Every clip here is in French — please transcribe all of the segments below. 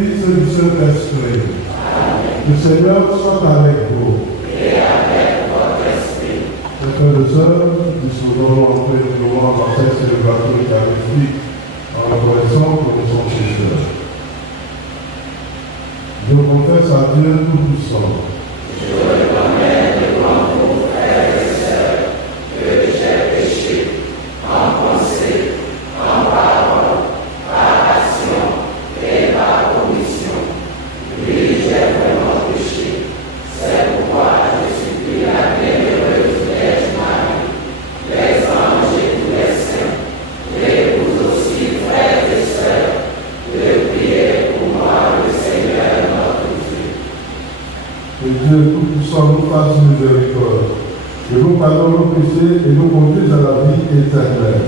Fils et du Saint-Esprit. Le Seigneur soit avec vous. Et avec votre esprit. Mes frères et sœurs, disposons-nous en paix de louange en cette célébration eucharistique en reconnaissant que nous sommes pécheurs. Je confesse à Dieu Tout-Puissant. Je reconnais devant vous, frères et sœurs, que j'ai péché en pensée, en parole, par action et par commission. Oui, j'ai vraiment péché. C'est pourquoi je supplie la bienheureuse Vierge Marie, les anges et tous les saints, et vous aussi, frères et sœurs, de prier pour moi, le Seigneur notre Dieu. Que Dieu Tout-Puissant nous fasse miséricorde, que nous pardonne nos péchés et nous conduise à la vie éternelle.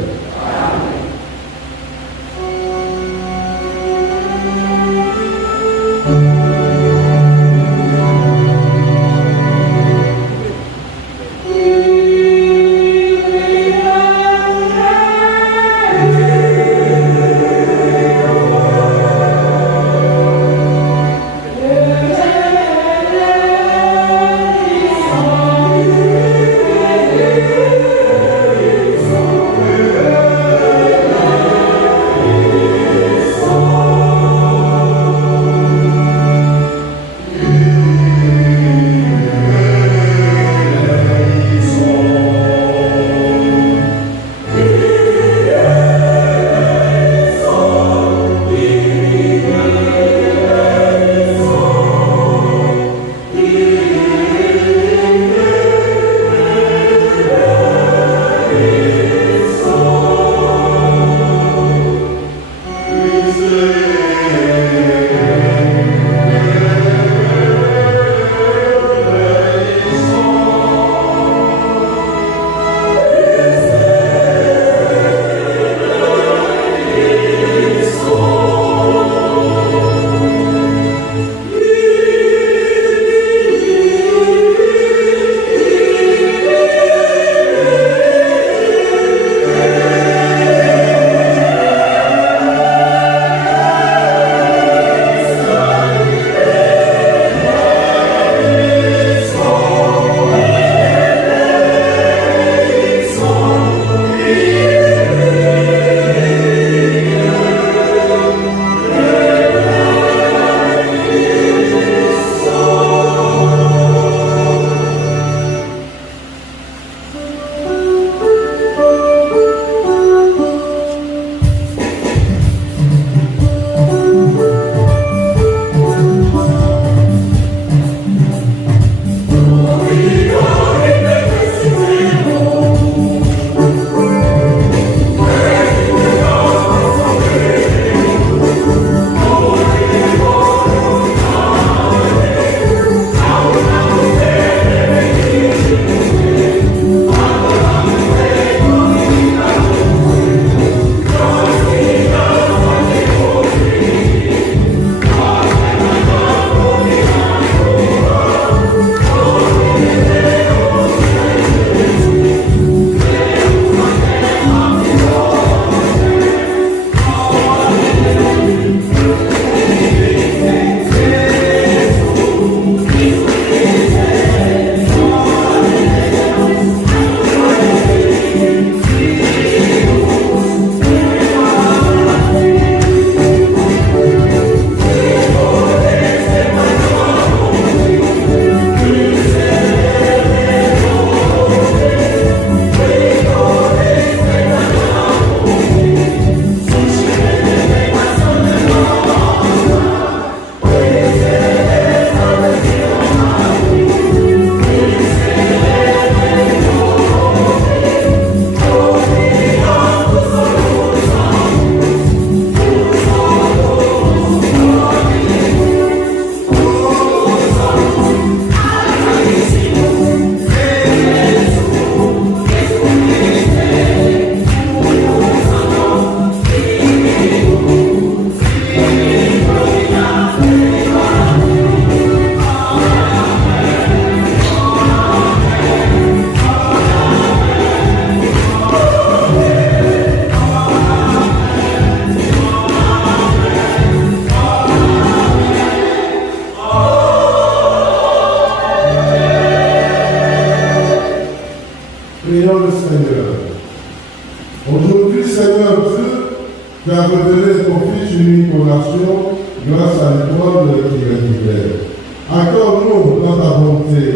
as révélé ton Fils unique aux nations grâce à l'étoile qui les libère. Accorde-nous dans ta bonté,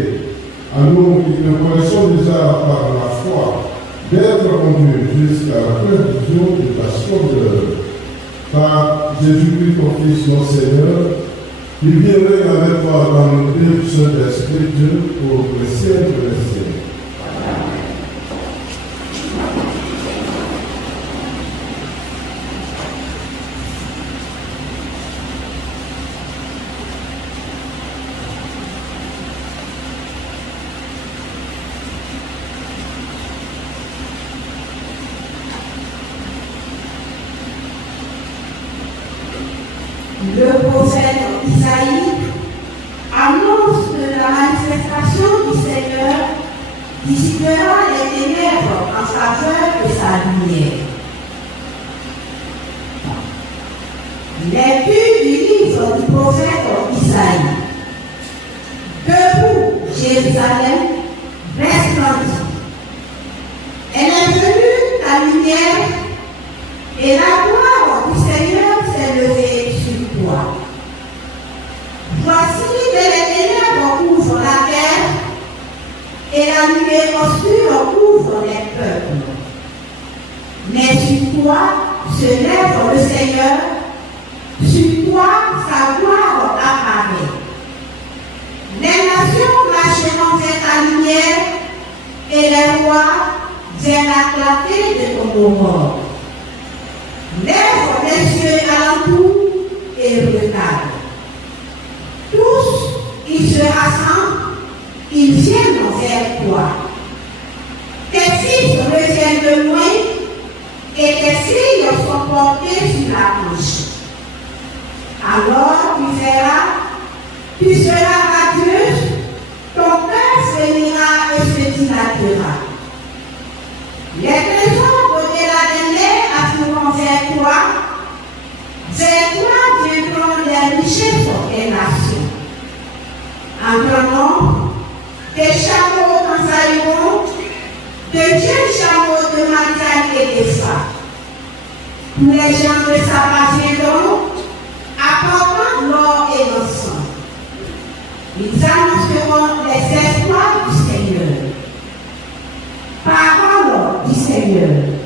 à nous qui te connaissons déjà par la foi, d'être conduits jusqu'à la prévision de ta splendeur. Par Jésus-Christ, ton Fils, notre Seigneur, qui viendrait avec toi dans l'unité du Saint-Esprit, Dieu, pour les siècles des siècles. Le prophète Isaïe annonce de la manifestation du Seigneur dissipera les ténèbres en faveur de sa lumière. Lecture du livre du prophète Isaïe. Debout, Jérusalem, resplendit. Elle est venue ta lumière et la gloire du Seigneur s'est levée sur toi. Voici que les ténèbres couvrent la terre et la nuée obscure couvre les peuples. Mais sur toi se lève le Seigneur, sur toi sa gloire apparaît. Les nations marcheront vers ta lumière et les rois vers la clarté de ton aurore. Lève les cieux alentour et regarde. Tous, ils se rassemblent, ils viennent vers toi. Tes fils reviennent de loin et tes filles sont portées sur la bouche. Alors tu seras radieuse, ton cœur frémira et se dilatera. Les trésors au-delà des mers afflueront vers toi viendront les richesses des nations. En grand nombre, des chameaux t'envahiront, de vieux chameaux de Madian et d'Epha. Tous les gens de Saba viendront, apportant l'or et l'encens. Ils annonceront les exploits du Seigneur. Parole du Seigneur.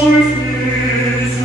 Justice,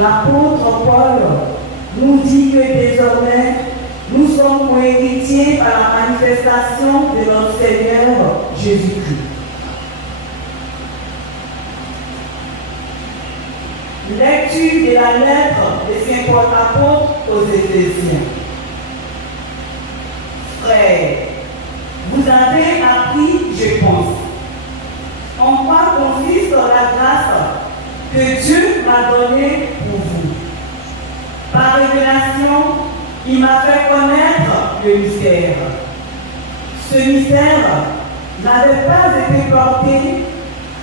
L'apôtre Paul nous dit que désormais, nous sommes cohéritiers par la manifestation de notre Seigneur Jésus-Christ. Lecture de la lettre de Saint Paul apôtre aux Éphésiens. Frères, vous avez appris, je pense, en quoi consiste la grâce que Dieu m'a donnée pour vous. Par révélation, il m'a fait connaître le mystère. Ce mystère n'avait pas été porté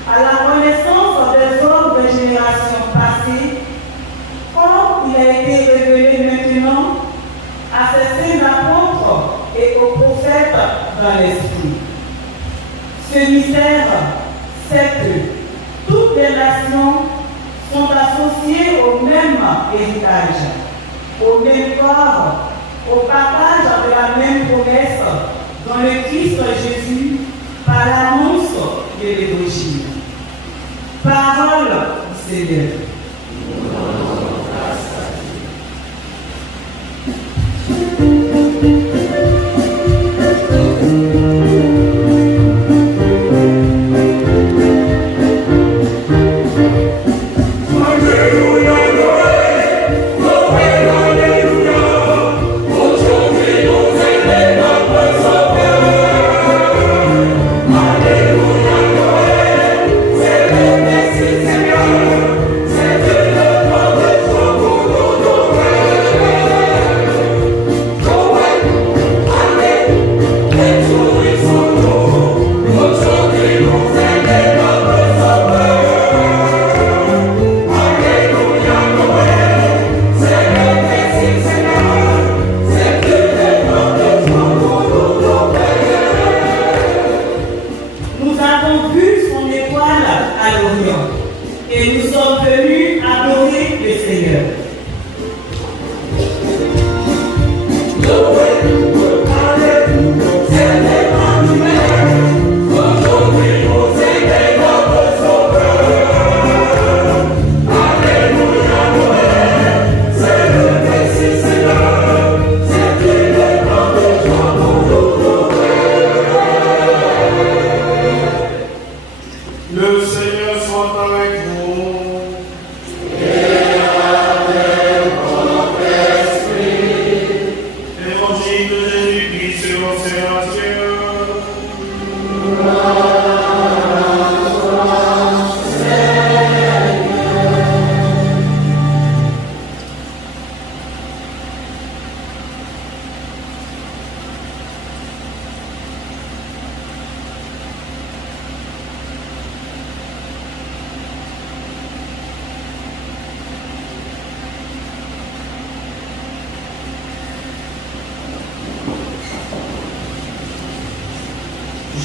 à la connaissance des hommes de générations passées, comme il a été révélé maintenant à ces saints apôtres et aux prophètes dans l'esprit. Ce mystère, c'est que toutes les nations sont associées au même héritage, au même corps, au partage de la même promesse dans le Christ Jésus par l'annonce de l'Évangile. Parole du Seigneur.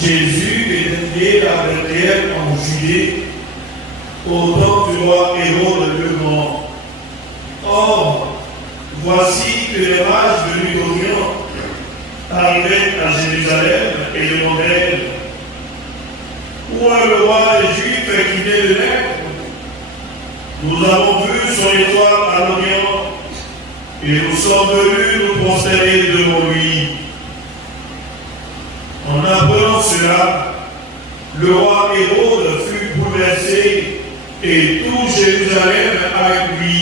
Jésus est né à Bethléem en Judée, au temps du roi Hérode le Grand. Or, et le modèle. Où est le roi des Juifs qui vient de naître? Nous avons vu son étoile à l'Orient et nous sommes venus nous prosterner devant lui. En apprenant cela, le roi Hérode fut bouleversé et tout Jérusalem avec lui.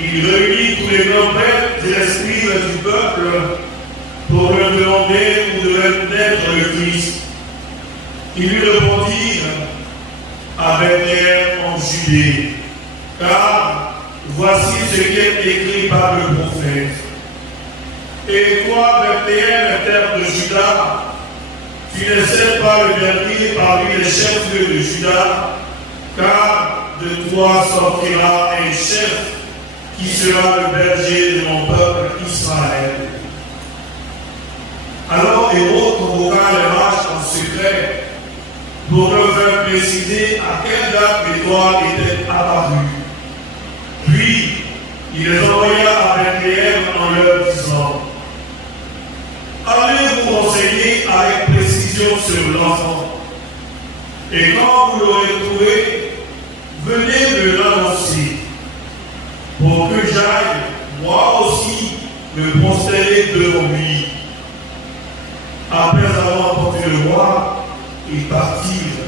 Il réunit tous les grands prêtres et les scribes du peuple pour leur demander où devait naître le Christ. Il lui répondit à Bethléem en Judée, car voici ce qui est écrit par le prophète. Et toi, Bethléem, terre de Juda, tu ne sais pas le dernier parmi les chefs de Juda, car de toi sortira un chef qui sera le berger de mon peuple Israël. Alors Hérode convoqua les mages en secret pour leur faire préciser à quelle date l'étoile était apparue. Puis, il les envoya à Bethléem en leur disant: allez vous renseigner avec précision sur l'enfant. Et quand vous l'aurez trouvé, venez me l'annoncer, pour que j'aille, moi aussi, me prosterner devant lui. Après avoir apporté le roi, ils partirent.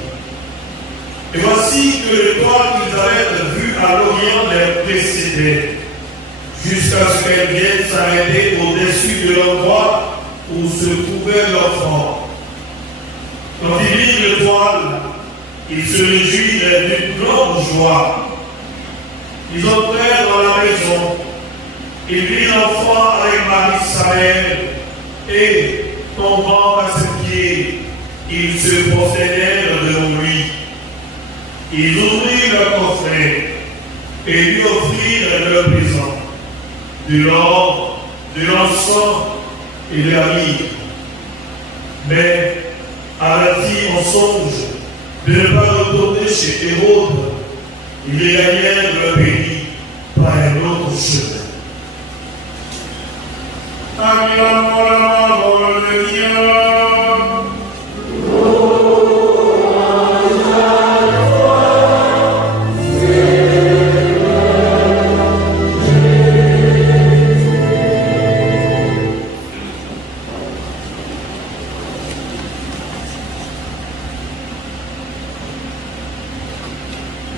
Et voici que l'étoile qu'ils avaient vue à l'Orient les précédait, jusqu'à ce qu'elle vienne s'arrêter au-dessus de l'endroit où se trouvait l'enfant. Quand ils virent l'étoile, ils se réjouirent d'une grande joie. Ils entrèrent dans la maison, ils virent l'enfant avec Marie sa mère, et, tombant à ses pieds, ils se prosternèrent devant lui. Ils ouvrirent leur coffret et lui offrirent leurs présents, de l'or, de l'encens et de la myrrhe. Mais, avertis en songe de ne pas retourner chez Hérode, ils les gagnèrent leur pays par un autre chemin. Acclamons la parole de Dieu.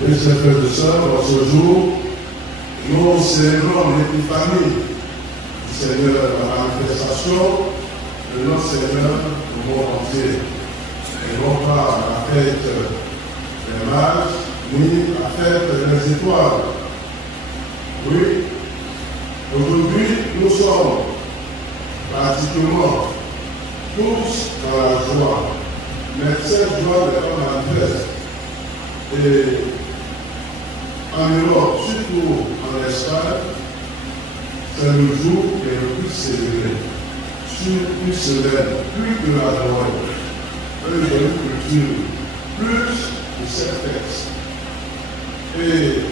Mes chers frères et sœurs, dans ce jour, nous célébrons l'épiphanie du Seigneur, la manifestation de notre Seigneur au monde entier. Et non pas la fête des mages, ni la fête des étoiles. Oui, aujourd'hui, nous sommes pratiquement tous dans la joie, mais cette joie n'est pas manifeste. Et en Europe, surtout en Espagne, c'est le jour qui est le plus célébré, sur une semaine, plus que la Noël, plus de culture, plus de cette fête. Et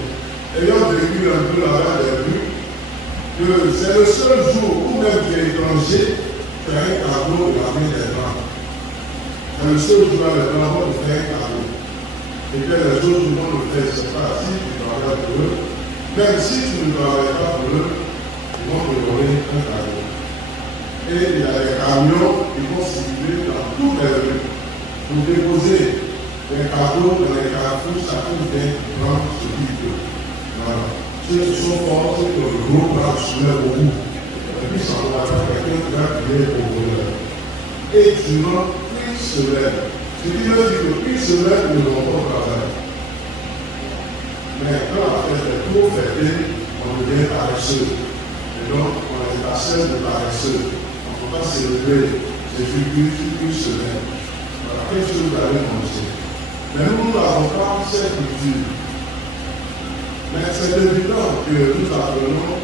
ayant vécu un peu là-bas des rues, que c'est le seul jour où même tu es étranger, tu as un cadeau de la main des Blancs. C'est le seul jour où les Blancs vont te faire un cadeau. Et que les autres du monde le fait, c'est pas si tu travailles pour eux. Même si tu ne travailles pas pour eux, ils vont te donner un cadeau. Et il y a des camions qui vont circuler dans toutes les rues pour déposer des cadeaux dans les carrefours, chacun vient prendre ce qu'il veut. Voilà. Ceux qui sont forts, ceux qui ont le gros bras soulèvent au bout. Et puis ça va faire quelqu'un qui va crier au bonheur. Et durant une semaine, ce qui veut dire que une semaine, nous n'avons pas travaillé. Mais quand la fête est trop fêtée, on devient paresseux. Et donc, on est à celle de paresseux. On ne peut pas célébrer Jésus-Christ une semaine. Voilà, qu'est-ce que vous allez manger? Mais nous n'avons pas cette culture. Mais c'est évident que nous apprenons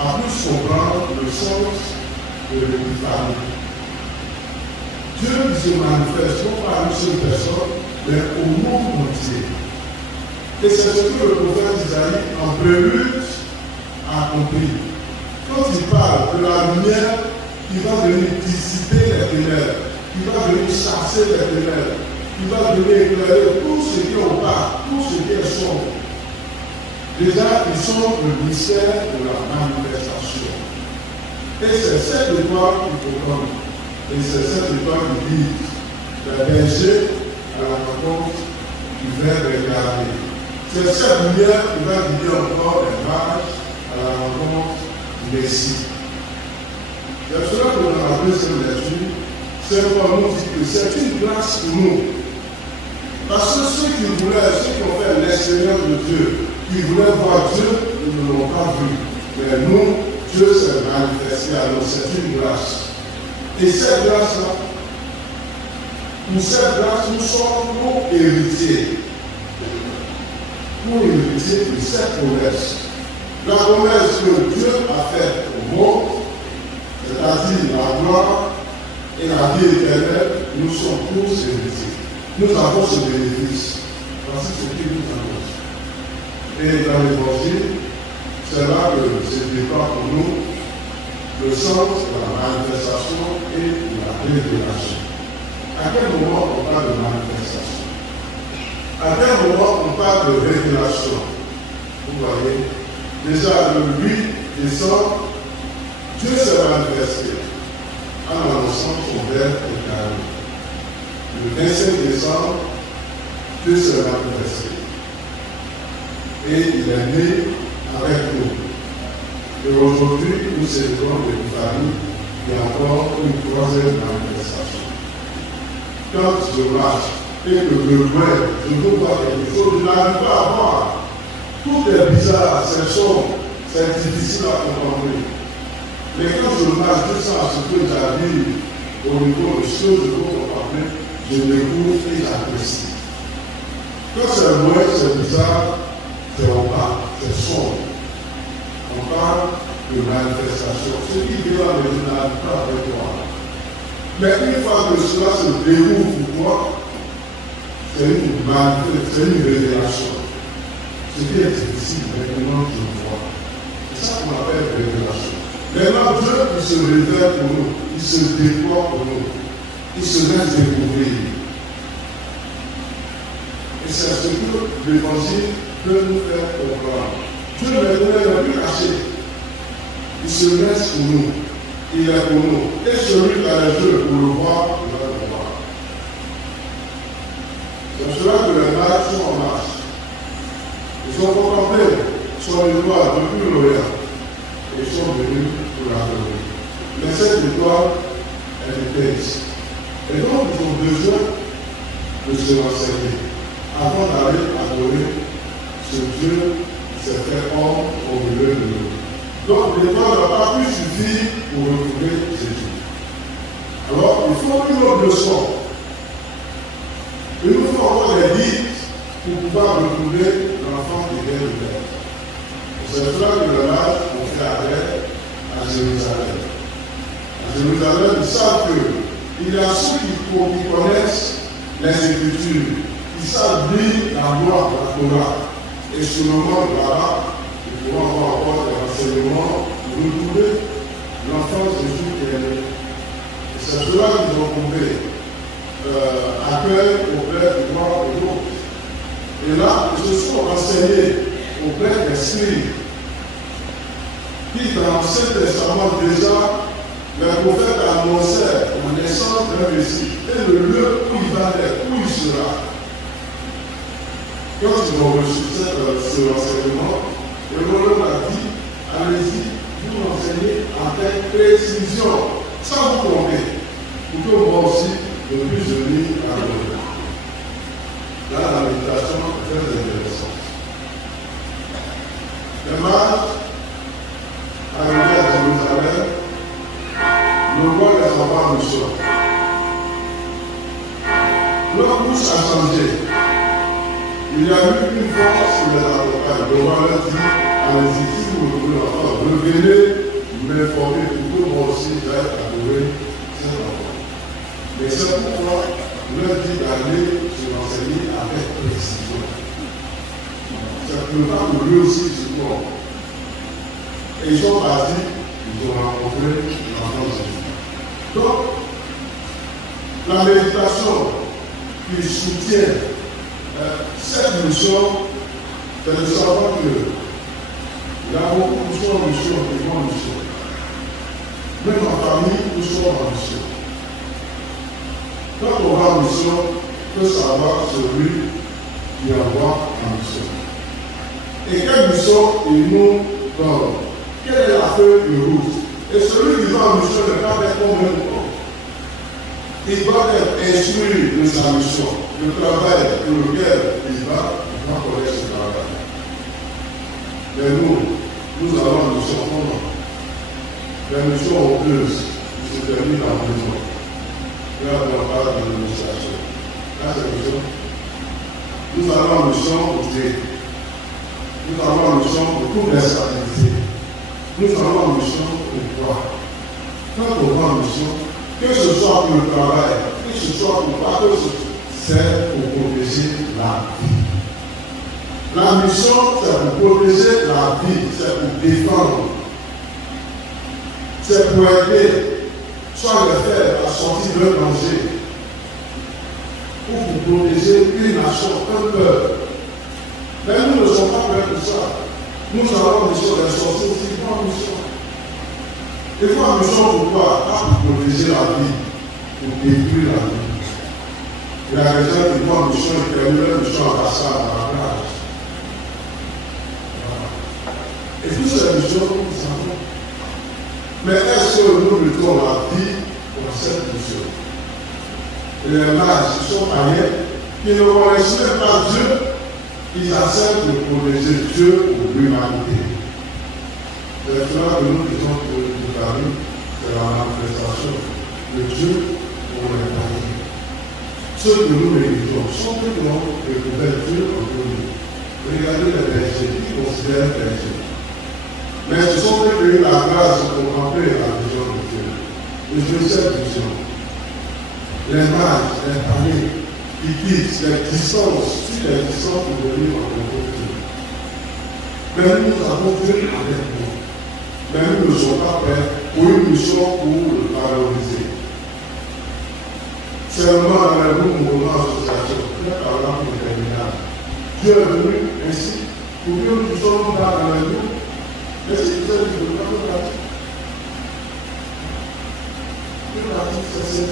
à plus comprendre le sens de l'épiphanie. Dieu se manifeste non pas à une seule personne, mais au monde entier. Et c'est ce que le prophète Isaïe, en prélude, a compris. Quand il parle de la lumière qui va venir dissiper les ténèbres, qui va venir chasser les ténèbres, qui va venir éclairer tout ce qui est opaque, tout ce qui est sombre. Déjà, ils sont le mystère de la manifestation. Et c'est cette étoile qui proclame. Et c'est cette étoile qui guide les bergers à la rencontre du verre réclamé. C'est cette lumière qui va guider encore les mages à la rencontre du Messie. C'est cela que dans la deuxième lecture, Saint Paul nous dit que c'est une grâce pour nous. Parce que ceux qui ont fait l'expérience de Dieu, qui voulaient voir Dieu, ils ne l'ont pas vu. Mais nous, Dieu s'est manifesté à nous, c'est une grâce. Et cette grâce-là, pour cette grâce, nous sommes héritiers. Pour héritier de cette promesse. La promesse que Dieu a faite au monde, c'est-à-dire la gloire et la vie éternelle, nous sommes tous héritiers. Nous avons ce bénéfice. Voici ce qu'il nous annonce. Et dans l'évangile, c'est là que se déploie pour nous le sens de la manifestation et de la révélation. À quel moment on parle de manifestation? À quel moment on parle de révélation? Vous voyez, déjà le 8 décembre, Dieu s'est manifesté en annonçant son verbe incarné. Le 25 décembre, Dieu s'est manifesté. Et il est né avec nous. Et aujourd'hui, nous célébrons l'Épiphanie, il y a encore une troisième manifestation. Quand je marche et que je vois, je veux voir quelque chose, je n'arrive pas à voir. Tout est bizarre, c'est sombre, c'est difficile à comprendre. Mais quand je marche tout ça, ce que j'arrive au niveau de ce que je peux comprendre, je l'écoute et j'apprécie. Quand c'est loin, c'est bizarre, c'est opaque, c'est sombre. On parle de manifestation. Ce qui vient là, je n'arrive pas avec toi. Mais une fois que cela se déroule pour toi, c'est une révélation. Ce qui est difficile, maintenant je le vois. C'est ça qu'on appelle révélation. Maintenant, Dieu, il se révèle pour nous, il se déploie pour nous, il se laisse découvrir. Et c'est ce que l'évangile peut nous faire comprendre. Dieu maintenant n'est plus caché. Il se laisse pour nous. Il est pour nous. Et celui qui a les yeux pour le voir, il va le voir. C'est cela que les mages sont en marche. Ils ont contemplé son étoile depuis l'Orient. Et ils sont venus pour l'adorer. Mais cette étoile, elle est bête. Et donc, ils ont besoin de se renseigner avant d'aller adorer ce Dieu qui s'est fait homme au milieu de nous. Donc, l'étoile n'a pas pu suffire pour retrouver Jésus. Alors, il faut une autre leçon. Il nous faut encore des guides pour pouvoir retrouver l'enfant qui vient de naître. C'est cela que les mages ont fait avec à Jérusalem. À Jérusalem, ils savent qu'il y a ceux qui connaissent les Écritures, qui savent lire la loi de la Torah. Et sur le monde là-bas, nous pourrons avoir encore des renseignements pour retrouver l'enfant Jésus qui est né. Et c'est cela qu'ils ont trouvé. Accueil auprès du roi et de l'autre. Et là, ils se sont renseignés auprès des scribes qui, dans l'Ancien Testament déjà, les prophètes annonçaient la naissance d'un Messie et le lieu où il va naître, où il sera. Quand ils ont reçu ce renseignement, le Lord a dit, allez-y, vous renseignez avec précision, sans vous tromper, pour que moi aussi, je puisse venir à l'heure. Là, la méditation est très intéressante. Les mages, arrivés à Jérusalem, le roi les envoie le soir. Leur bouche a changé. Il y a eu une force qui les accompagne. Le roi leur dit, allez-y, si vous voulez l'enfant, revenez m'informer pour que moi aussi j'aille adorer cet enfant. Mais c'est pourquoi il leur dit d'aller se renseigner avec précision. C'est pour pas que lui aussi se trompe. Et ils sont partis, ils ont rencontré l'enfant Jésus. Donc, la méditation qui soutient cette mission, c'est de savoir que il y a beaucoup de choses en mission et grandes missions. Même en famille, nous sommes en mission. Quand on va en mission, il faut savoir celui qui envoie en mission. Et quelle mission il nous donne? Quelle est la feuille de route? Et celui qui va en mission ne pas être combien de temps. Il doit être instruit de sa mission, le travail pour lequel il va connaître ce travail. Mais nous allons en mission comment? La mission honteuse qui se termine en prison. Là, on parle de l'administration. Là, c'est la mission. Nous allons en mission au thé. Nous allons en mission pour toute l'instabilité. Nous allons en mission au droit. Quand on va en mission, que ce soit pour le travail, que ce soit pour pas que c'est pour protéger la vie. La mission, c'est pour protéger la vie, c'est pour défendre. C'est pour aider, soit le faire à sortir d'un danger, ou pour protéger une nation, un peuple. Mais nous ne sommes pas prêts pour ça. Nous avons une mission de sortir aussi pour une mission. Il faut une mission pour quoi? Pas pour protéger la vie, pour détruire la vie. Il y a des gens qui font une mission et qui terminent une mission en passant à la plage. Voilà. Et toutes ces missions, nous savons. Mais est-ce que nous mettons la vie dans cette mission? Et les mages, ils sont païens, qui ne connaissent même pas Dieu, ils acceptent de protéger Dieu pour l'humanité. C'est cela que nous disons que la vie, c'est la manifestation de Dieu pour les païens. Ceux que nous méritons sont plus grands que le Dieu entre nous. Regardez les bergers, qui considèrent les bergers. Mais ce sont eux qui ont eu la grâce pour remplir la vision de Dieu. Et Dieu, cette vision. Les mages, les païens, qui quittent les distances, suivent les distances pour venir en contact de Dieu. Mais nous avons Dieu avec nous. Mais nous ne sommes pas prêts pour une mission pour le valoriser. Seulement dans les groupes mouvements associations, par exemple, terminal. Dieu est venu ainsi pour que nous soyons dans les groupes. Mais si vous avez dit, vous n'avez pas dit. Une partie, c'est ça.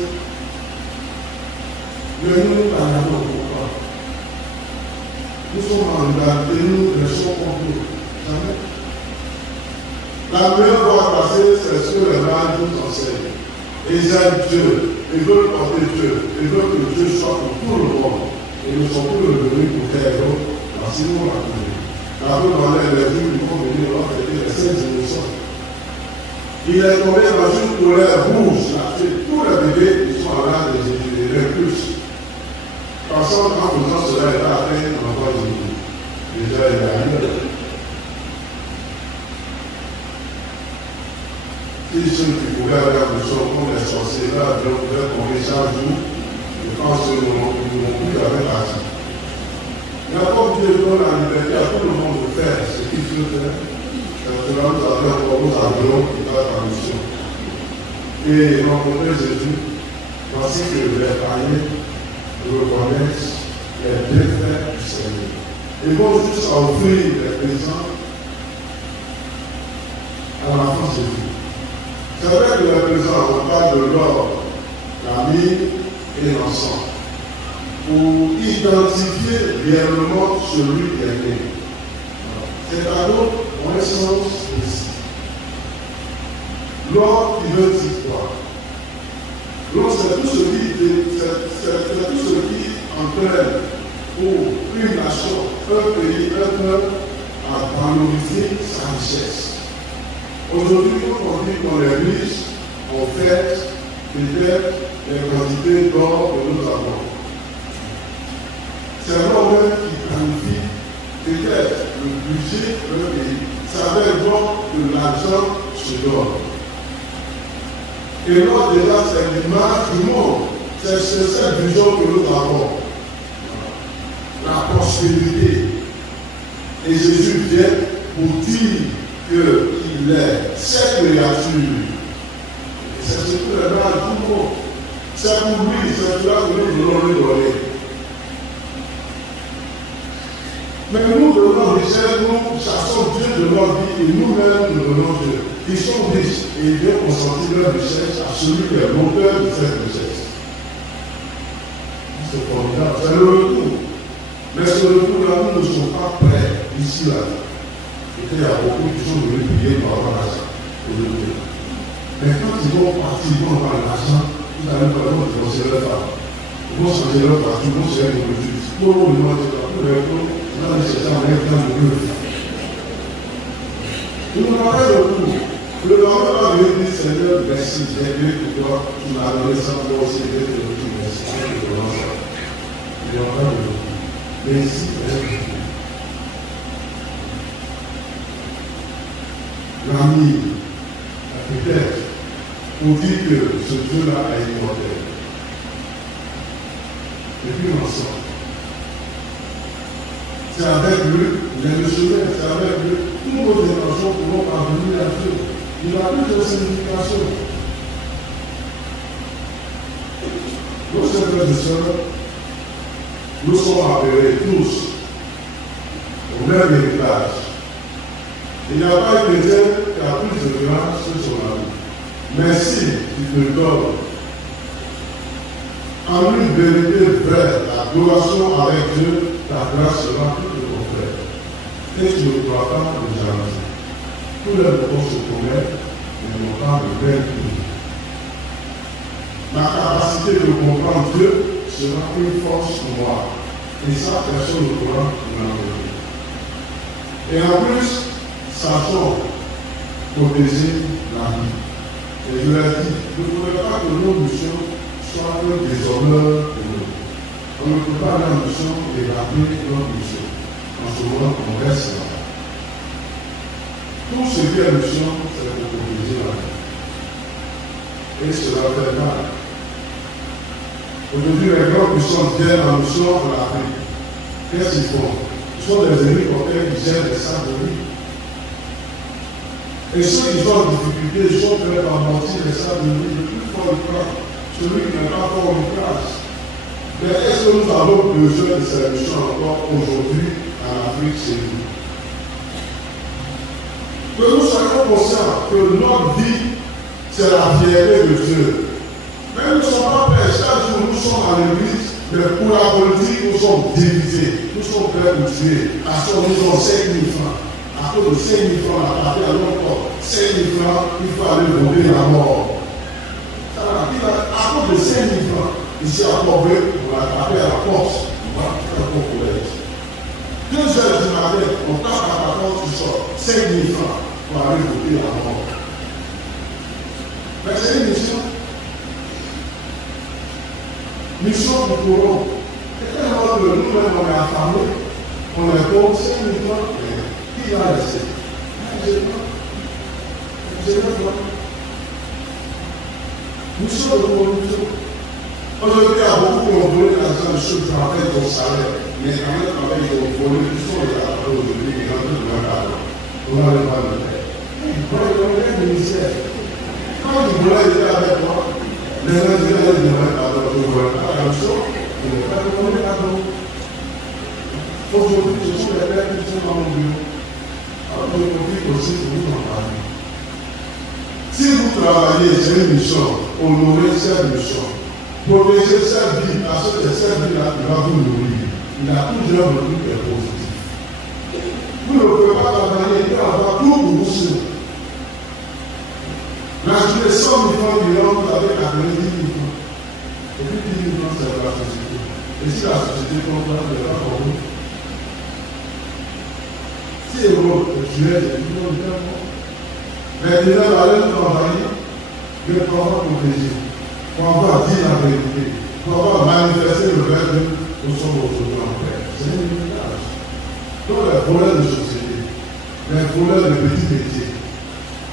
Mais nous, nous n'avons pas. Nous sommes en réalité, nous ne sommes pas pour jamais. La meilleure voie à passer, c'est ce que les mages nous enseignent. Ils aiment Dieu, ils veulent porter Dieu, ils veulent que Dieu soit pour tout le monde. Et nous sommes tous venus pour faire l'autre, parce que nous l'avons connu. La rue dans les jours, ils vont venir leur fêter les 5 émotions. Il est tombé dans une colère rouge, là, tous les bébés, ils sont là, les reclus. Personne, en faisant cela, il a atteint l'endroit de Jésus. Déjà, il a eu. Si ceux qui pouvaient aller à mission comme les sorciers là, ils pouvaient tomber chaque jour, je pense que nous n'avons plus avec l'argent. Mais comme Dieu donne la liberté à tout le monde de faire ce qu'il veut faire, cela nous avions qui va la mission. Et rencontrer Jésus, voici que les païens reconnaissent les bienfaits du Seigneur. Ils vont juste offrir des présents à la France de Dieu. C'est vrai que les présents, on parle de l'or, la mine et l'encens, pour identifier réellement celui qui est né. Ces cadeaux ont un sens précis. L'or qui veut dire quoi? L'or, c'est tout ce qui entraîne pour une nation, un pays, un peuple à valoriser sa richesse. Aujourd'hui, quand on dit qu'on est riche, on fait peut-être les quantités d'or que nous avons. C'est l'or même qui planifie peut-être le budget d'un pays. Ça veut dire que l'argent se donne. Et l'or déjà, c'est l'image du monde. C'est cette vision que nous avons. La prospérité. Et Jésus vient pour dire qu'il est cette créature. C'est surtout les bras du tout le monde. C'est pour lui, c'est cela que nous voulons lui donner. Mais nous donnons richesse, nous chassons Dieu de notre vie et nous-mêmes nous donnons Dieu. Ils sont riches et ils viennent consentir leur richesse à celui qui est l'auteur de cette richesse. C'est formidable, c'est le retour. Mais ce retour-là, nous ne sommes pas prêts ici, là. Et il y a beaucoup qui sont venus prier par rapport à ça. Mais quand ils vont partir, ils vont avoir l'argent, ils allez pas voir, ils vont changer leur femme. Ils vont changer leur partie, ils vont changer leur politique. Pour nous, ils vont dire, pour les autres, on va aller chercher un mec dans le lieu. Nous n'avons pas le coup. Le lendemain, on va venir dire, Seigneur, merci, j'ai vu que toi, tu m'as donné ça pour aussi aider le retour. Merci, je te rends ça. Il n'y a pas de retour. Mais ici, l'ami, peut-être, on dit que ce Dieu-là est immortel. Et puis on sort. C'est avec lui, il est le chemin, c'est avec lui. Toutes nos intentions pourront parvenir à Dieu. Il a plus de signification. Nos chers frères et sœurs, nous sommes appelés tous au même héritage. Il n'y a pas de chrétien qui a plus de grâce que son ami. Mais si tu te donnes en une vérité vraie, l'adoration avec Dieu, ta grâce sera tout le contraire. Et tu ne pourras pas le jalouser. Tous les bouton se commettent, mais n'ont pas de belle vie. Ma capacité de comprendre Dieu sera une force pour moi. Et ça, personne ne pourra m'enlever. Et en plus, sachons protéger la vie. Et je l'ai dit, vous ne voulez pas que nos missions soient un déshonneur pour nous. On ne peut pas aller en mission et rappeler notre mission. En ce moment, on reste là. Tout ce qui est mission, c'est pour protéger la vie. Et cela fait mal. Aujourd'hui, les grandes puissances viennent en mission en Afrique. Qu'est-ce qu'ils font? Ils sont des hélicoptères qui gèrent des sacs de riz. Et ceux qui sont en difficulté, ils sont prêts à mentir les sacs de riz. Le plus fort du crâne, celui qui n'est pas fort du crâne. Mais est-ce que nous avons besoin de ces missions encore aujourd'hui en Afrique chez nous? Que nous soyons conscients que notre vie, c'est la fierté de Dieu. Mais nous ne sommes pas prêts. Chaque jour, nous sommes à l'église, mais pour la politique, nous sommes divisés. Nous sommes prêts pour tuer. À ce moment, nous avons 5 000 francs. À cause de 5 000 francs, à partir de notre corps, 5 000 francs, il faut aller voter la mort. À cause de 5 000 francs, ici à Corbeil, on va taper à la porte. On va faire un collège. 2 heures du matin, on tape à la porte, tu sors. 5 000 francs pour aller voter la mort. Mais c'est une mission. Mission pour Coron. Quelqu'un que nous-mêmes on est affamés, on est pauvres, 5 000 francs, qui va laisser? Mission de corruption. Aujourd'hui, il y a beaucoup qui ont volé l'argent de ceux qui travaillent ton salaire, mais quand même, ils ont volé, ils sont les travailleurs aujourd'hui, ils ont tout le monde. On n'a pas de faire. Ils ont un ministère. Quand ils voulaient être avec moi, les ingénieurs ils devaient être avec moi. Attention, ils n'ont pas de monnaie là-dedans. Aujourd'hui, ce sont les pères qui sont dans mon bureau. Alors, je complique aussi pour vous en parler. Si vous travaillez, c'est une mission, honorez cette mission. Protéger cette vie, parce que c'est cette vie-là qui va vous nourrir. Il a toujours un truc qui est positif. Vous ne pouvez pas travailler, il peut avoir tout pour vous seul. Imaginez 100 000 francs qui rentrent, vous avez 90 000 francs. Et puis 10 000 francs, c'est la société. Et si la société comprend, elle va pour vous. Si elle va tuer, c'est tout le monde. Mais il va aller travailler, mais pour avoir protégé, pour avoir dit la vérité, pour avoir manifesté le verbe, nous sommes aujourd'hui en paix. C'est un héritage. Donc les voleurs de société, les voleurs de petits métiers,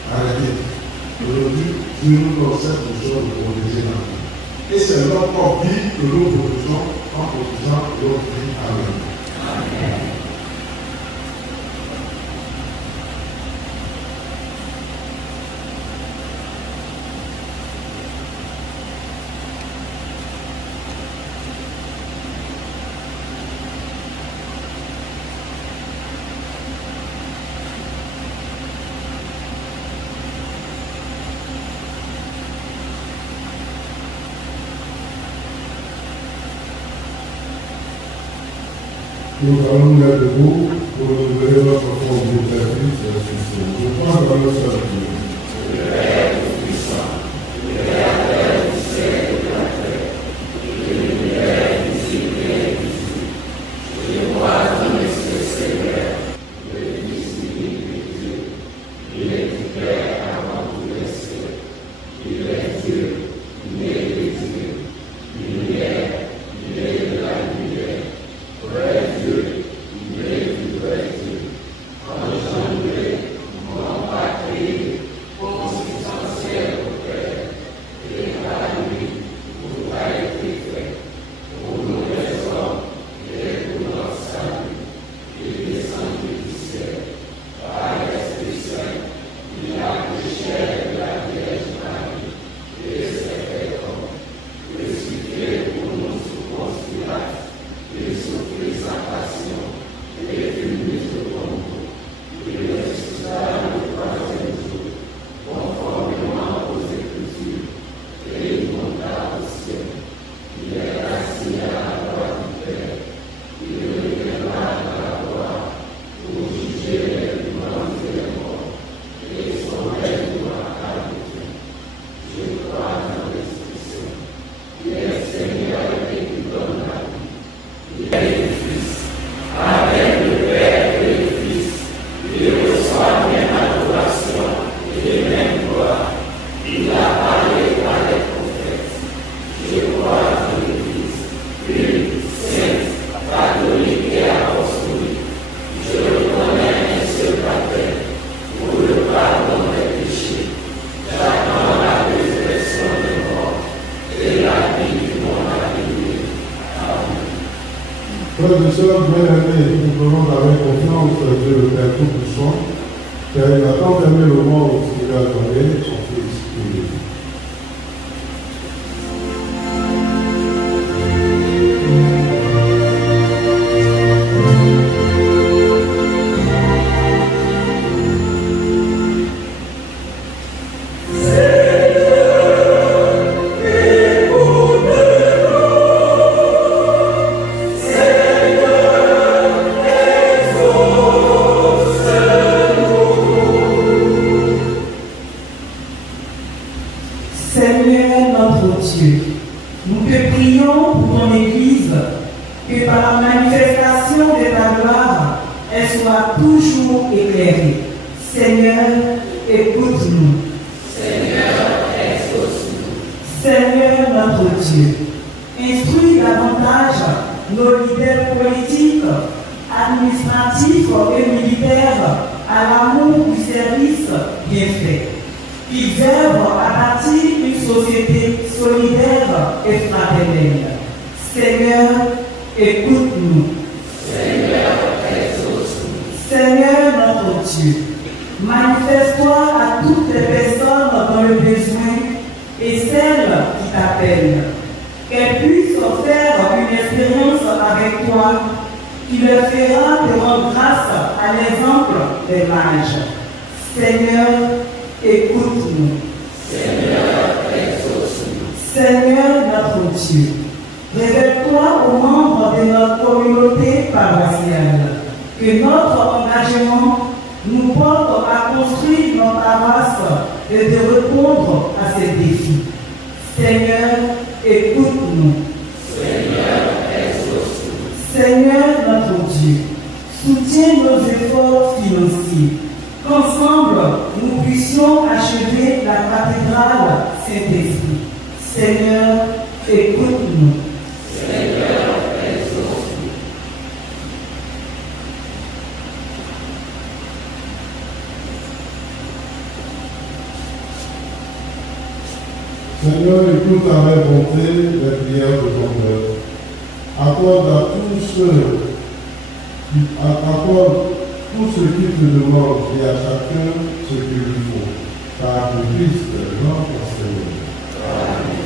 arrêtez. Aujourd'hui, Dieu nous donne cette mission de protéger la vie. Et c'est notre propre vie que nous protégeons en protégeant notre vie. Amen. Amen. Nous allons nous mettre debout pour nous lever notre forme de service sur ce. Je crois dans le seul Dieu. Frères et sœurs bien-aimés, nous prenons avec confiance Dieu le Père Tout-Puissant, car il a tant aimé le monde qu'il a donné son Fils unique. Seigneur notre Dieu, nous te prions pour ton Église, que par la manifestation de ta gloire, elle soit toujours éclairée. Seigneur, écoute-nous. Seigneur, exauce-nous. Seigneur notre Dieu, instruis davantage nos leaders politiques, administratifs et militaires à l'amour du service bien fait. Qu'ils œuvrent à bâtir une société solidaire et fraternelle. Seigneur, écoute-nous. Seigneur, exauce-nous. Seigneur notre Dieu, manifeste-toi à toutes les personnes dans le besoin et celles qui t'appellent. Qu'elles puissent faire une expérience avec toi qui leur fera te rendre grâce à l'exemple des mages. Seigneur, écoute-nous. Seigneur, exauce-nous. Seigneur notre Dieu, révèle-toi aux membres de notre communauté paroissiale, que notre engagement nous porte à construire notre paroisse et de répondre à ces défis. Seigneur, écoute-nous. Seigneur, exauce-nous. Seigneur notre Dieu, soutiens nos efforts financiers, qu'ensemble nous puissions achever la cathédrale Saint-Esprit. Seigneur, écoute-nous. Seigneur, exauce-nous. Seigneur, écoute avec bonté les prières de ton peuple. Accorde à tous ceux qui te demandent et à chacun ce qu'il lui faut. Par le Christ, notre Seigneur. Amen.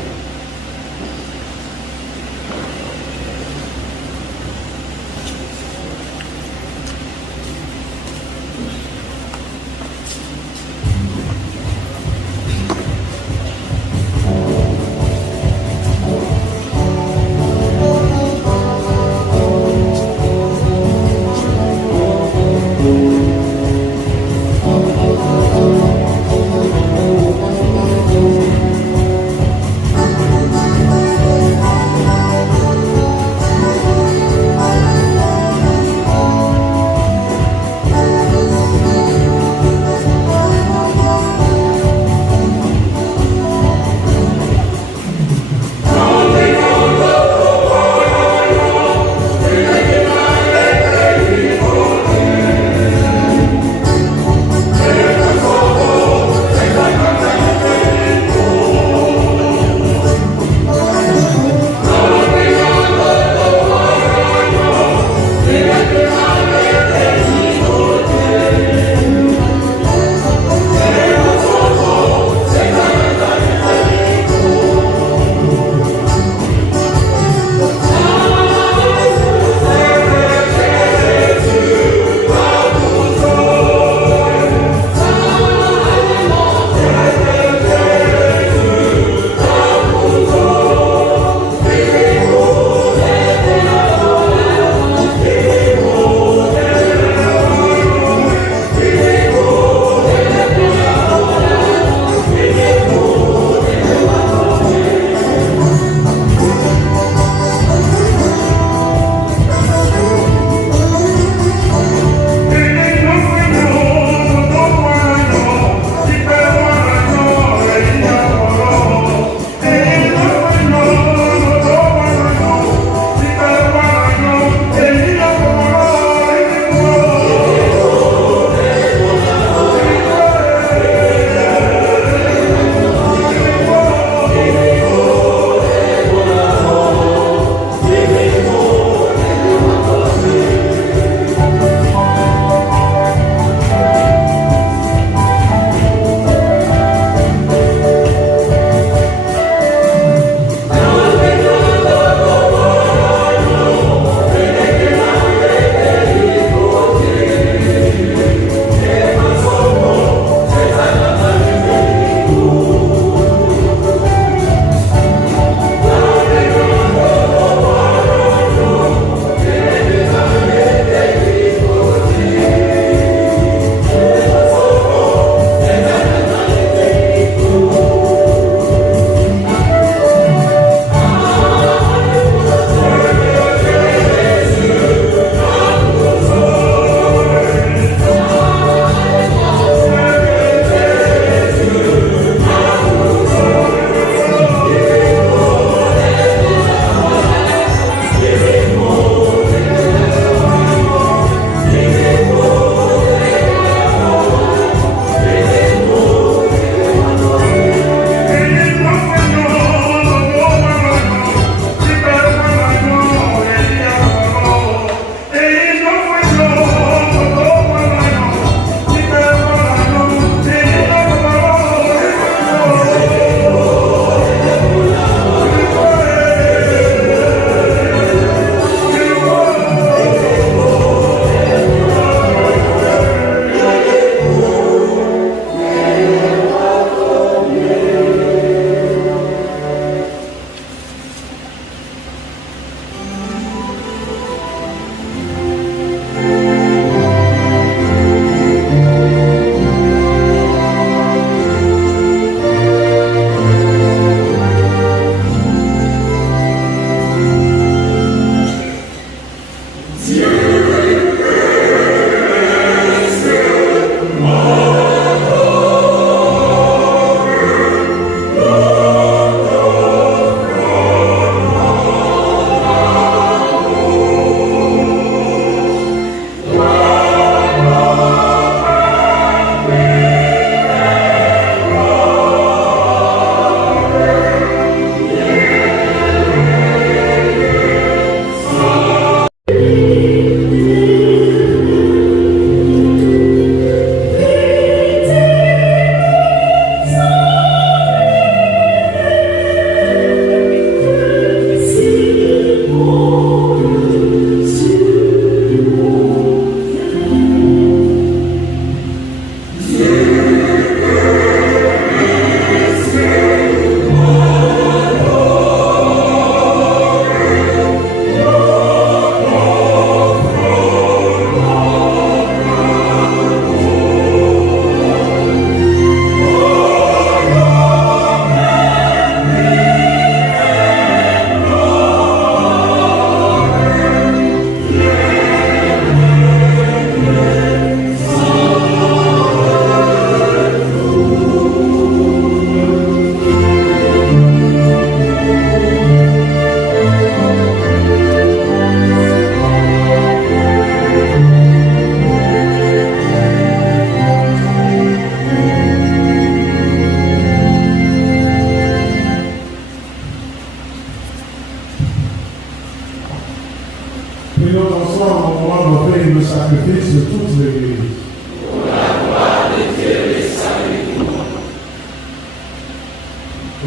sacrifice de toutes les églises. Pour la gloire de Dieu et salut du monde.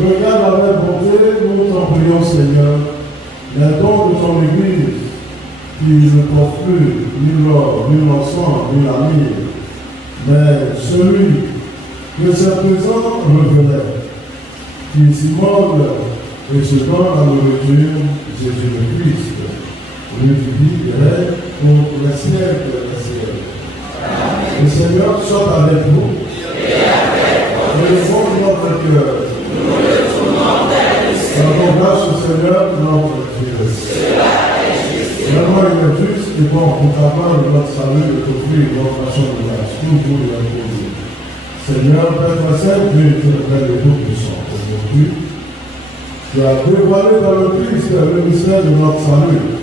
Regarde la même bonté, nous t'en prions, Seigneur, les dons de ton Église, qui ne portent plus ni l'or, ni l'encens, ni la myrrhe, mais celui que ses présents révélaient, qui s'immole et se donne à nourriture, Jésus le Christ, lui qui vit et règne pour les siècles des siècles. Le Seigneur soit avec vous Et avec votre élevons notre cœur. nous le tournons vers le Seigneur. Rendons grâce au Seigneur, notre Dieu. Cela est juste. Vraiment, il est juste et bon pour ta part de notre salut de t'offrir notre action de grâce. Nous vous l'imposons. Seigneur, Père très saint, Dieu éternel et tout-puissant, aujourd'hui, tu as dévoilé dans le Christ le mystère de notre salut,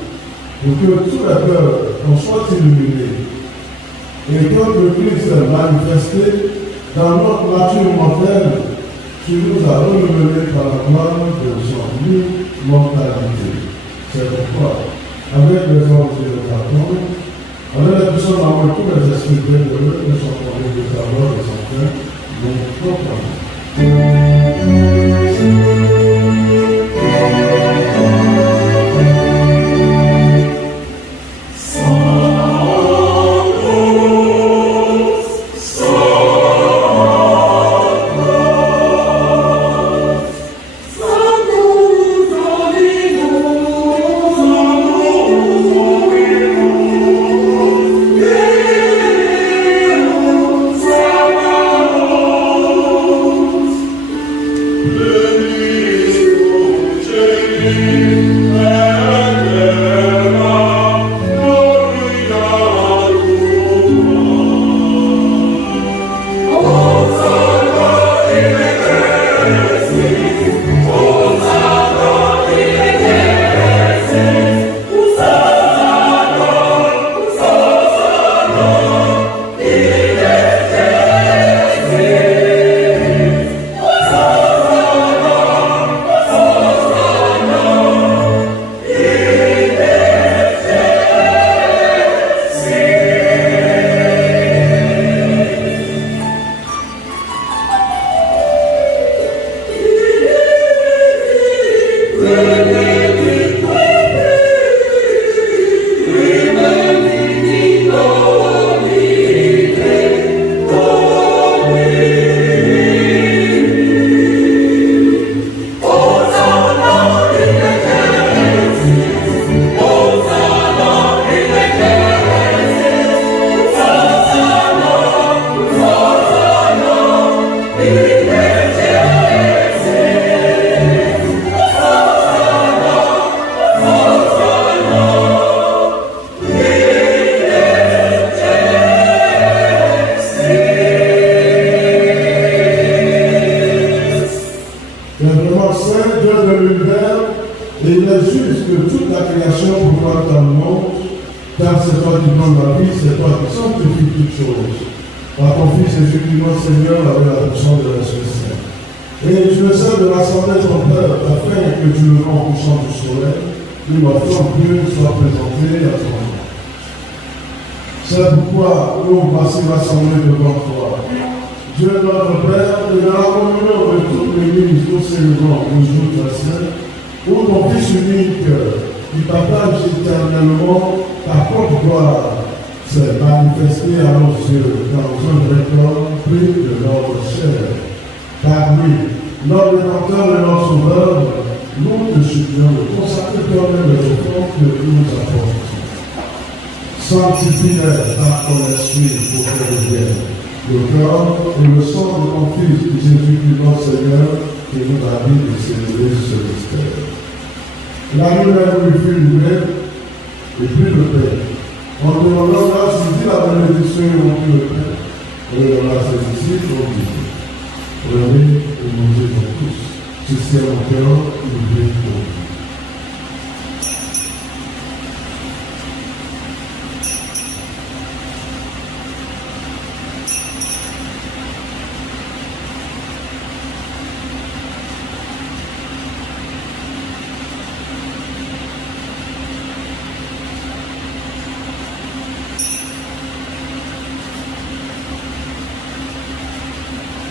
pour que tous les cœurs en soient illuminés. Et que le Christ manifesté dans notre nature mortelle, tu nous as renouvelés par la gloire de son immortalité. C'est pourquoi, avec les anges et les apôtres, on est la puissance d'avoir tous les esprits bienheureux de son projet de savoir et son cœur, donc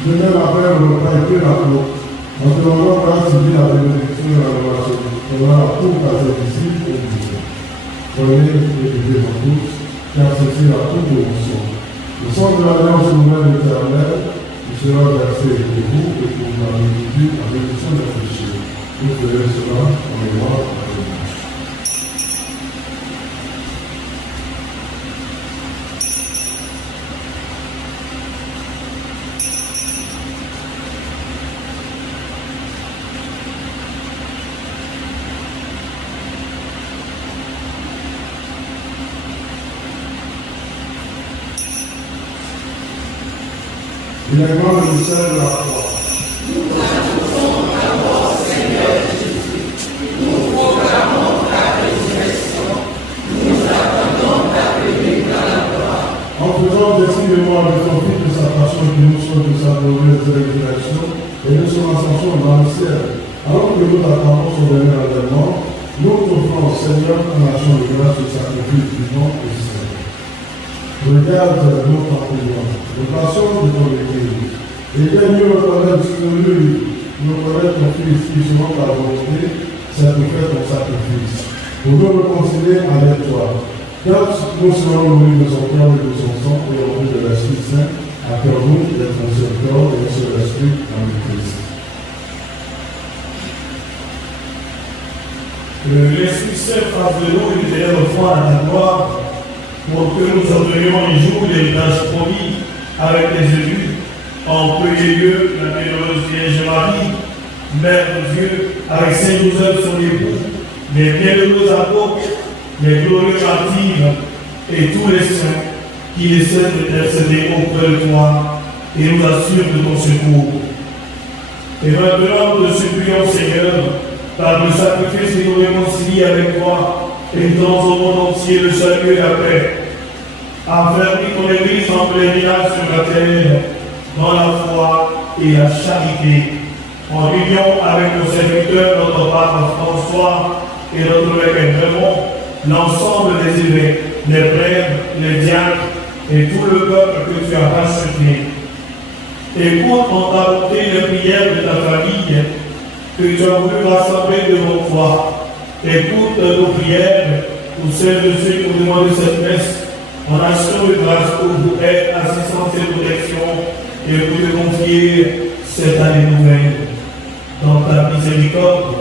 De même, après le repas et pris la coupe, en te rendant grâce, il dit la bénédiction et la relation. On a la coupe à ses disciples et disait, prenez et buvez en tous, car ceci est la coupe de mon sang. Le sang de l'alliance nouvelle éternelle, il sera versé pour vous et pour la multitude à rémission des péchés. Vous ferez cela en mémoire de moi. Il est grand le mystère de la foi. Nous annonçons d'abord, Seigneur Jésus, nous proclamons ta résurrection, nous attendons ta venue dans la gloire. En faisant des signes de mort de ton Fils de sa passion qui nous sauve de sa glorieuse résurrection et de son ascension dans le ciel, alors que nous attendons son venue à l'avènement, nous t'offrons, Seigneur, en action de grâce au sacrifice vivant et saint. Regarde notre opinion, nous passons de ton Église, et viens mieux reconnaître ton Fils qui, selon ta volonté, s'est offert ton sacrifice, pour nous réconcilier avec toi. Car nous serons nourris de son cœur et de son sang, et remplis de l'Esprit Saint, accorde-nous d'être un seul corps et un seul esprit en le Christ. Que l'Esprit Saint fasse de nous une dernière foi à ta gloire, pour que nous obtenions un jour l'héritage promis avec les élus, en premier lieu la bienheureuse Vierge Marie, Mère de Dieu, avec Saint Joseph son époux, les bienheureux apôtres, les glorieux martyrs et tous les saints qui essaient d'intercéder auprès de toi et nous assurent de ton secours. Et maintenant, nous te supplions, Seigneur, par le sacrifice qui nous réconcilie avec toi, et dans au monde entier le salut et la paix. Affermis ton Église en pèlerinage sur la terre, dans la foi et la charité, en union avec nos serviteurs, notre pape François et notre évêque Raymond, l'ensemble des évêques, les prêtres, les diacres et tout le peuple que tu as racheté. Écoute en ta bonté les prières de ta famille que tu as voulu rassembler devant toi. Écoute nos prières pour celles de ceux qui ont demandé cette messe en action de grâce pour vous être assistance et protection et pour te confier cette année nouvelle. Dans ta miséricorde,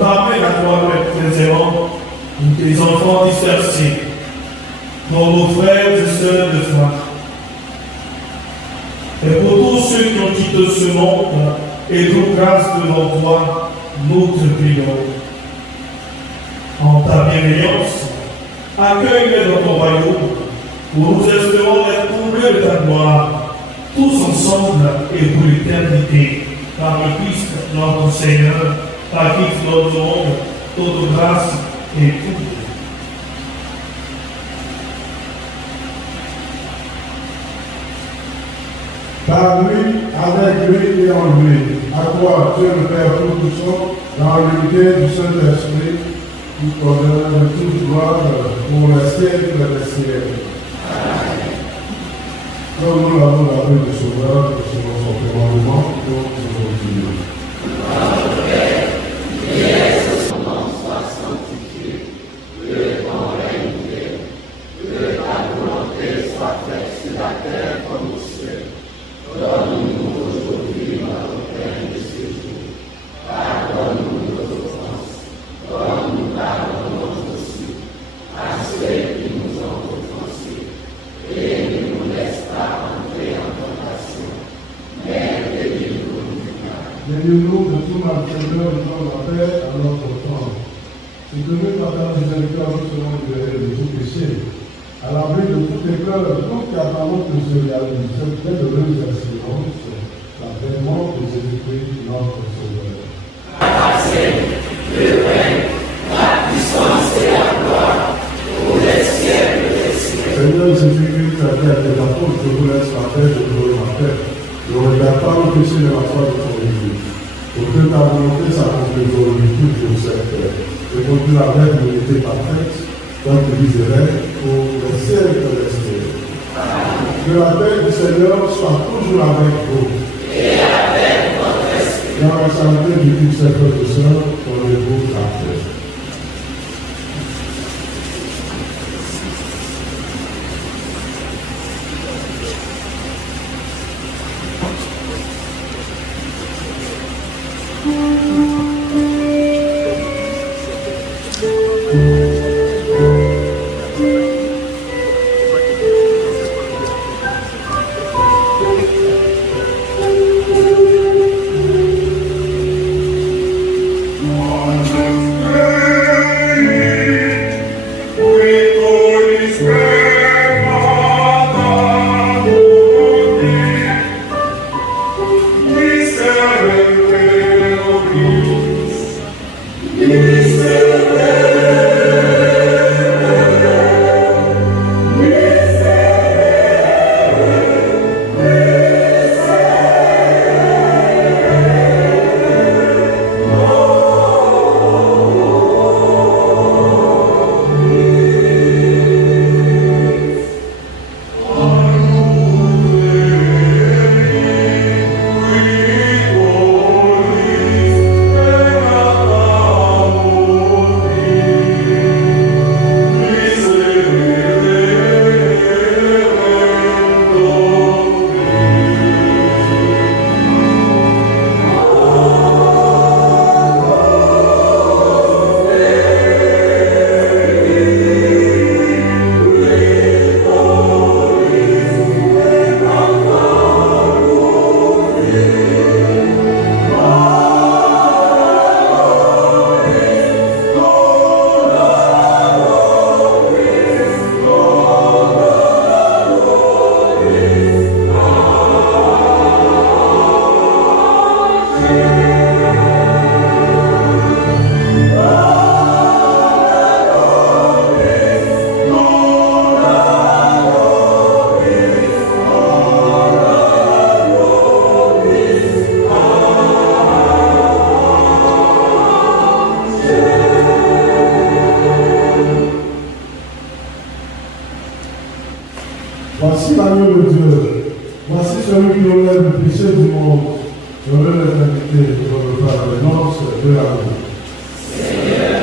ramène à toi, Père présent, tes enfants dispersés, dans nos frères et sœurs de foi. Et pour tous ceux qui ont quitté ce monde et toute grâce devant toi, nous te prions. En ta bienveillance, accueille-les dans ton royaume, où nous espérons être comblés de ta gloire, tous ensemble et pour l'éternité, par le Christ, notre Seigneur, par qui tu donnes au monde toute grâce et toute. Par lui, avec lui et en lui, à toi, Dieu le Père Tout-Puissant, dans l'unité du Saint-Esprit, tout honneur et toute gloire pour les siècles des siècles. Comme nous l'avons appelé le Sauveur, selon son commandement, pour aujourd'hui. Notre Père, qui es que son nom soit sanctifié, que ton règne vienne, que ta volonté soit faite sur la terre comme au ciel. Donne-nous aujourd'hui notre pain de ce jour. Pardonne-nous nos offenses, comme nous pardonnons aussi à ceux qui nous ont offensés. Et ne nous laisse pas entrer en tentation, mais délivre-nous du mal. Délivre-nous de tout mal, Seigneur, et donne la paix à notre temps. C'est que nous, par ta miséricorde, nous serons libérés de tout péché, à l'abri de toutes les peurs, donc qui attendons que se réalise cette bienheureuse espérance, l'avènement de Jésus-Christ, notre Sauveur. Appartiennent le règne, la puissance et la gloire pour les siècles des siècles. Seigneur Jésus-Christ, tu as dit à tes apôtres, je vous laisse la paix, je vous donne la paix. Ne regarde pas le péché de la foi de ton Église, pour que ta volonté s'accomplisse au tout sur cette terre, et pour que la paix de l'unité parfaite, comme tu disais, pour les siècles des siècles. Amen. Que la paix du Seigneur soit toujours avec vous. Et avec votre esprit. Dans la santé du Christ, frères et sœurs, donnez-vous la paix. Voici l'agneau de Dieu. Voici celui qui enlève le péché du monde. Je veux les inviter pour le faire les noces de l'amour. Seigneur,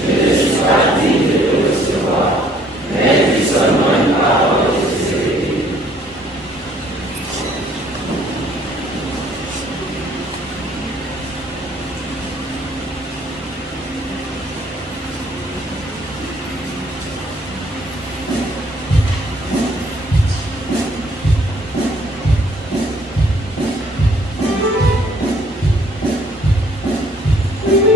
je ne suis pas digne de te recevoir, mais dis seulement une parole et je serai guéri. Thank you.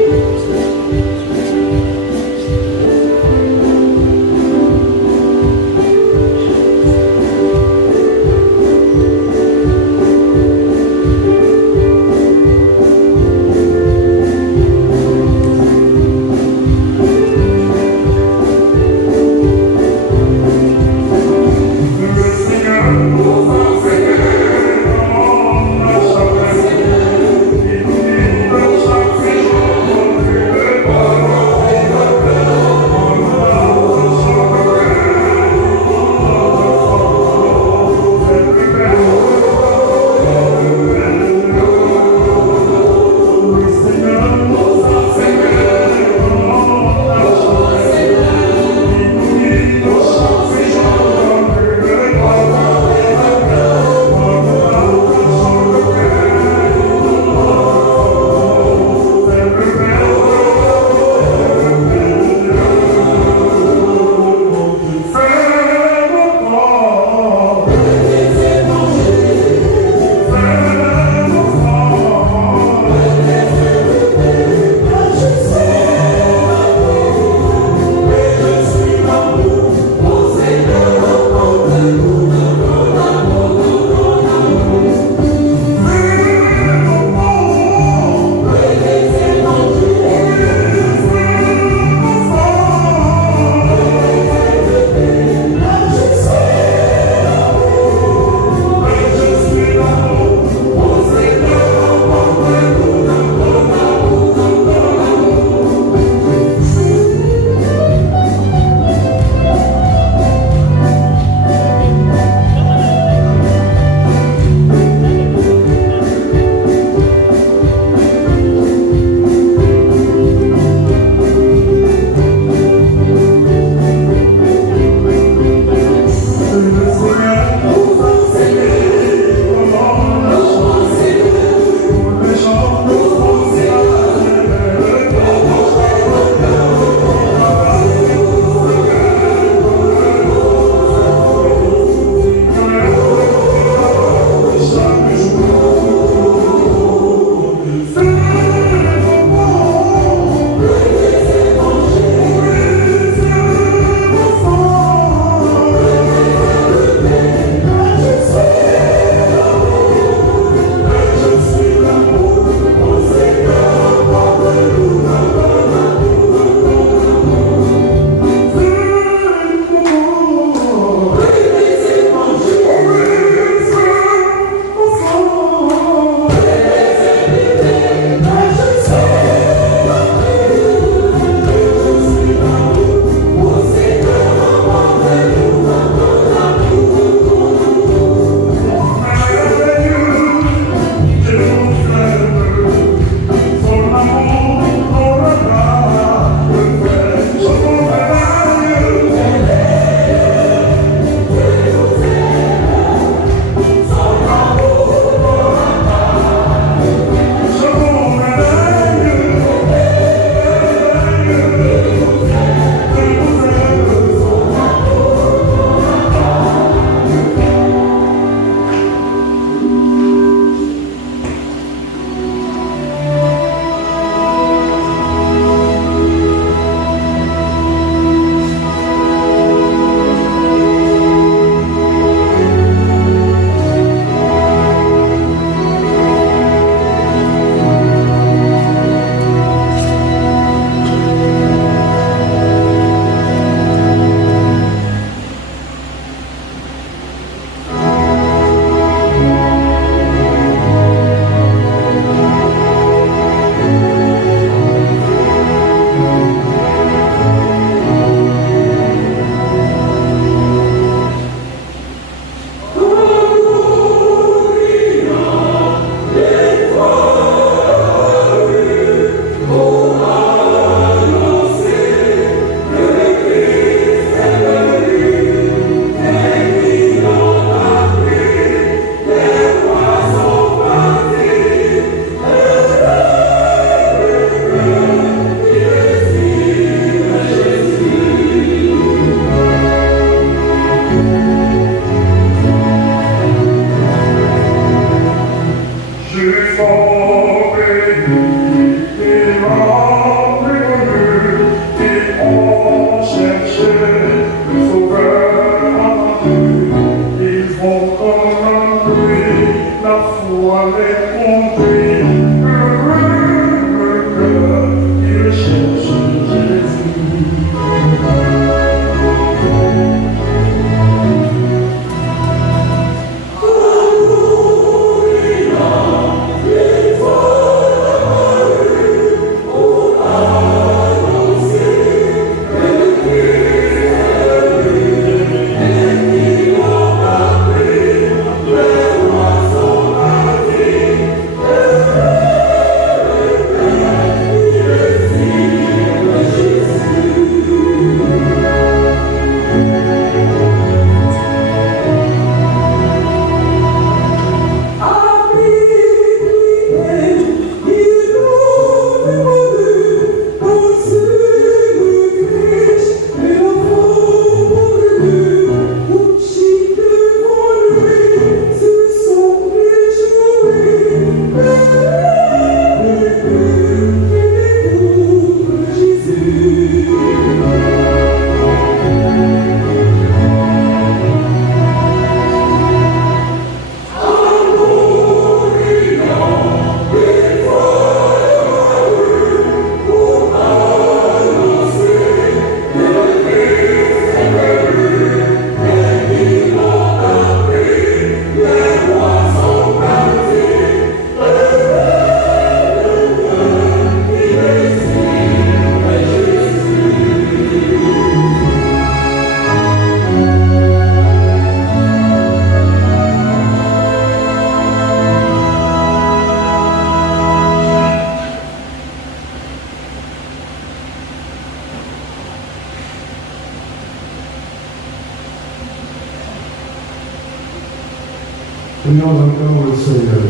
Prions encore le Seigneur.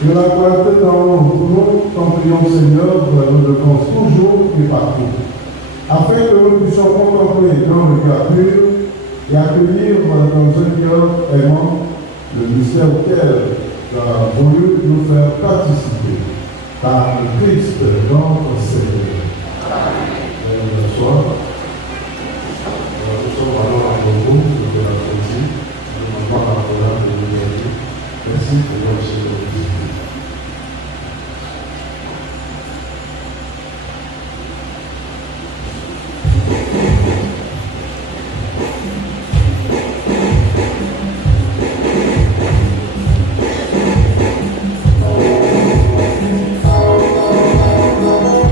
Que la clarté dans nous, quand prions Seigneur, nous le pense toujours et partout, afin que nous puissions contempler dans le regard pur et accueillir dans un cœur aimant le mystère auquel tu as voulu nous faire participer par le Christ notre Seigneur. Bonsoir. Nous sommes alors à nouveau de la poésie. Nous demandons à la parole de l'Église. Merci pour votre générosité. Thank you.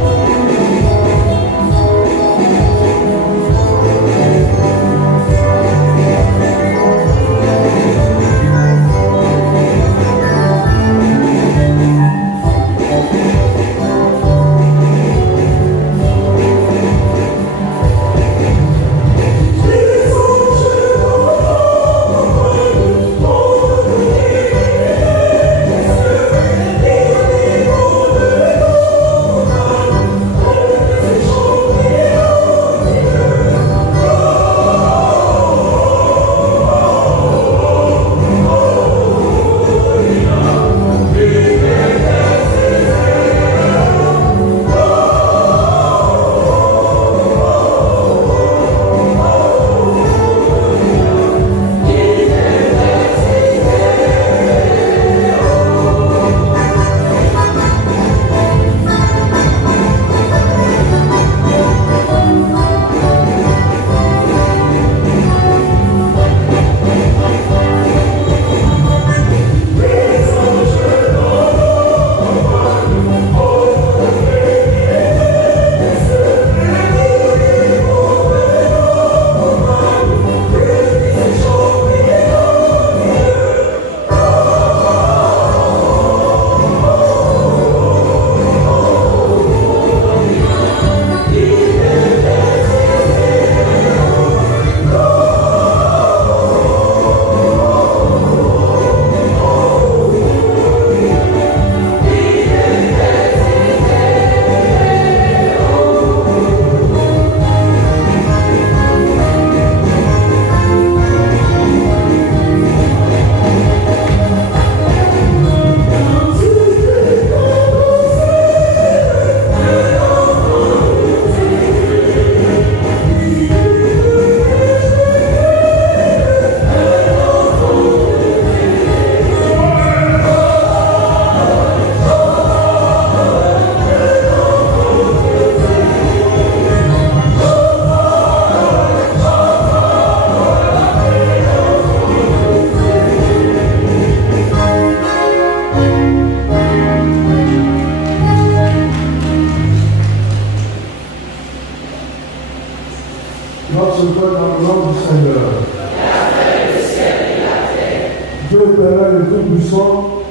Éternel et Tout-Puissant,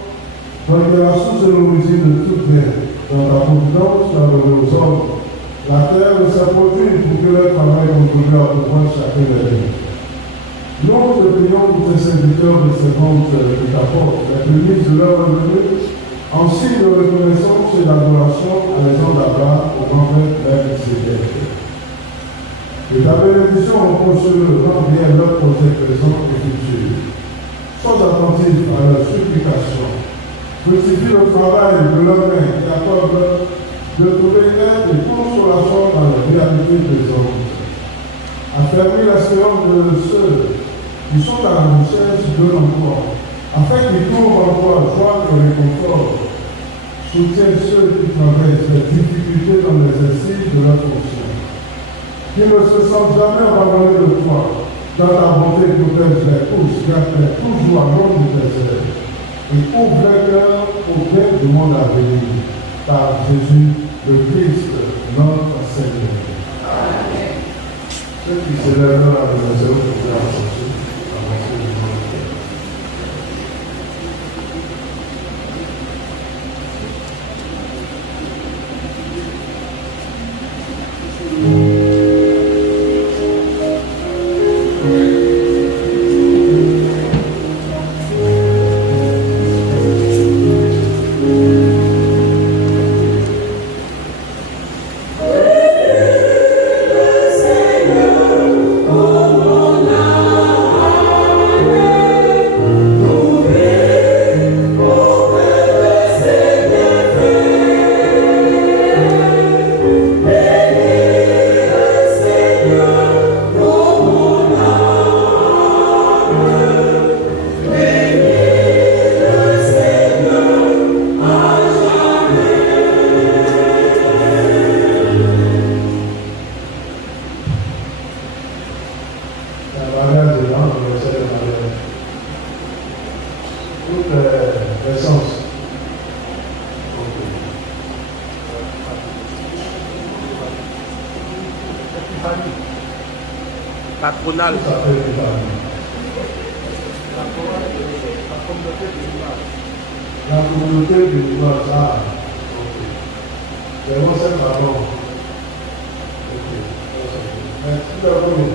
toi qui es la source et l'origine de tout bien, dans ta providence, tu as donné aux hommes la terre de sa produit pour que leur travail contribue à pouvoir chacun des vies. Nous te prions pour tes serviteurs et servantes qui t'apportent la prémisse de leur revenu en signe de reconnaissance et d'adoration à l'exemple d'Abraham au grand prêtre Melchizedek. Que ta bénédiction repose sur eux, tant bien leur projet présent et futur. Sois attentif à leur supplication. Fructifie le travail de leurs mains et accorde de trouver aide et consolation dans la réalité des hommes. Affermis l'espérance de ceux qui sont à la recherche de l'emploi, afin qu'ils trouvent encore joie et réconfort. Soutiens ceux qui traversent les difficultés dans l'exercice de leur fonction. Qui ne se sentent jamais abandonnés de toi, dans ta bonté protège les tous, garde-les toujours à l'ombre de tes ailes, et ouvre les cœurs au bien du monde à venir, par Jésus le Christ, notre Seigneur. Amen. Ceux qui célèbrent la maison pour la avancer. Patronale. La communauté du Liban, ça. C'est moi, c'est pardon. Merci de vous.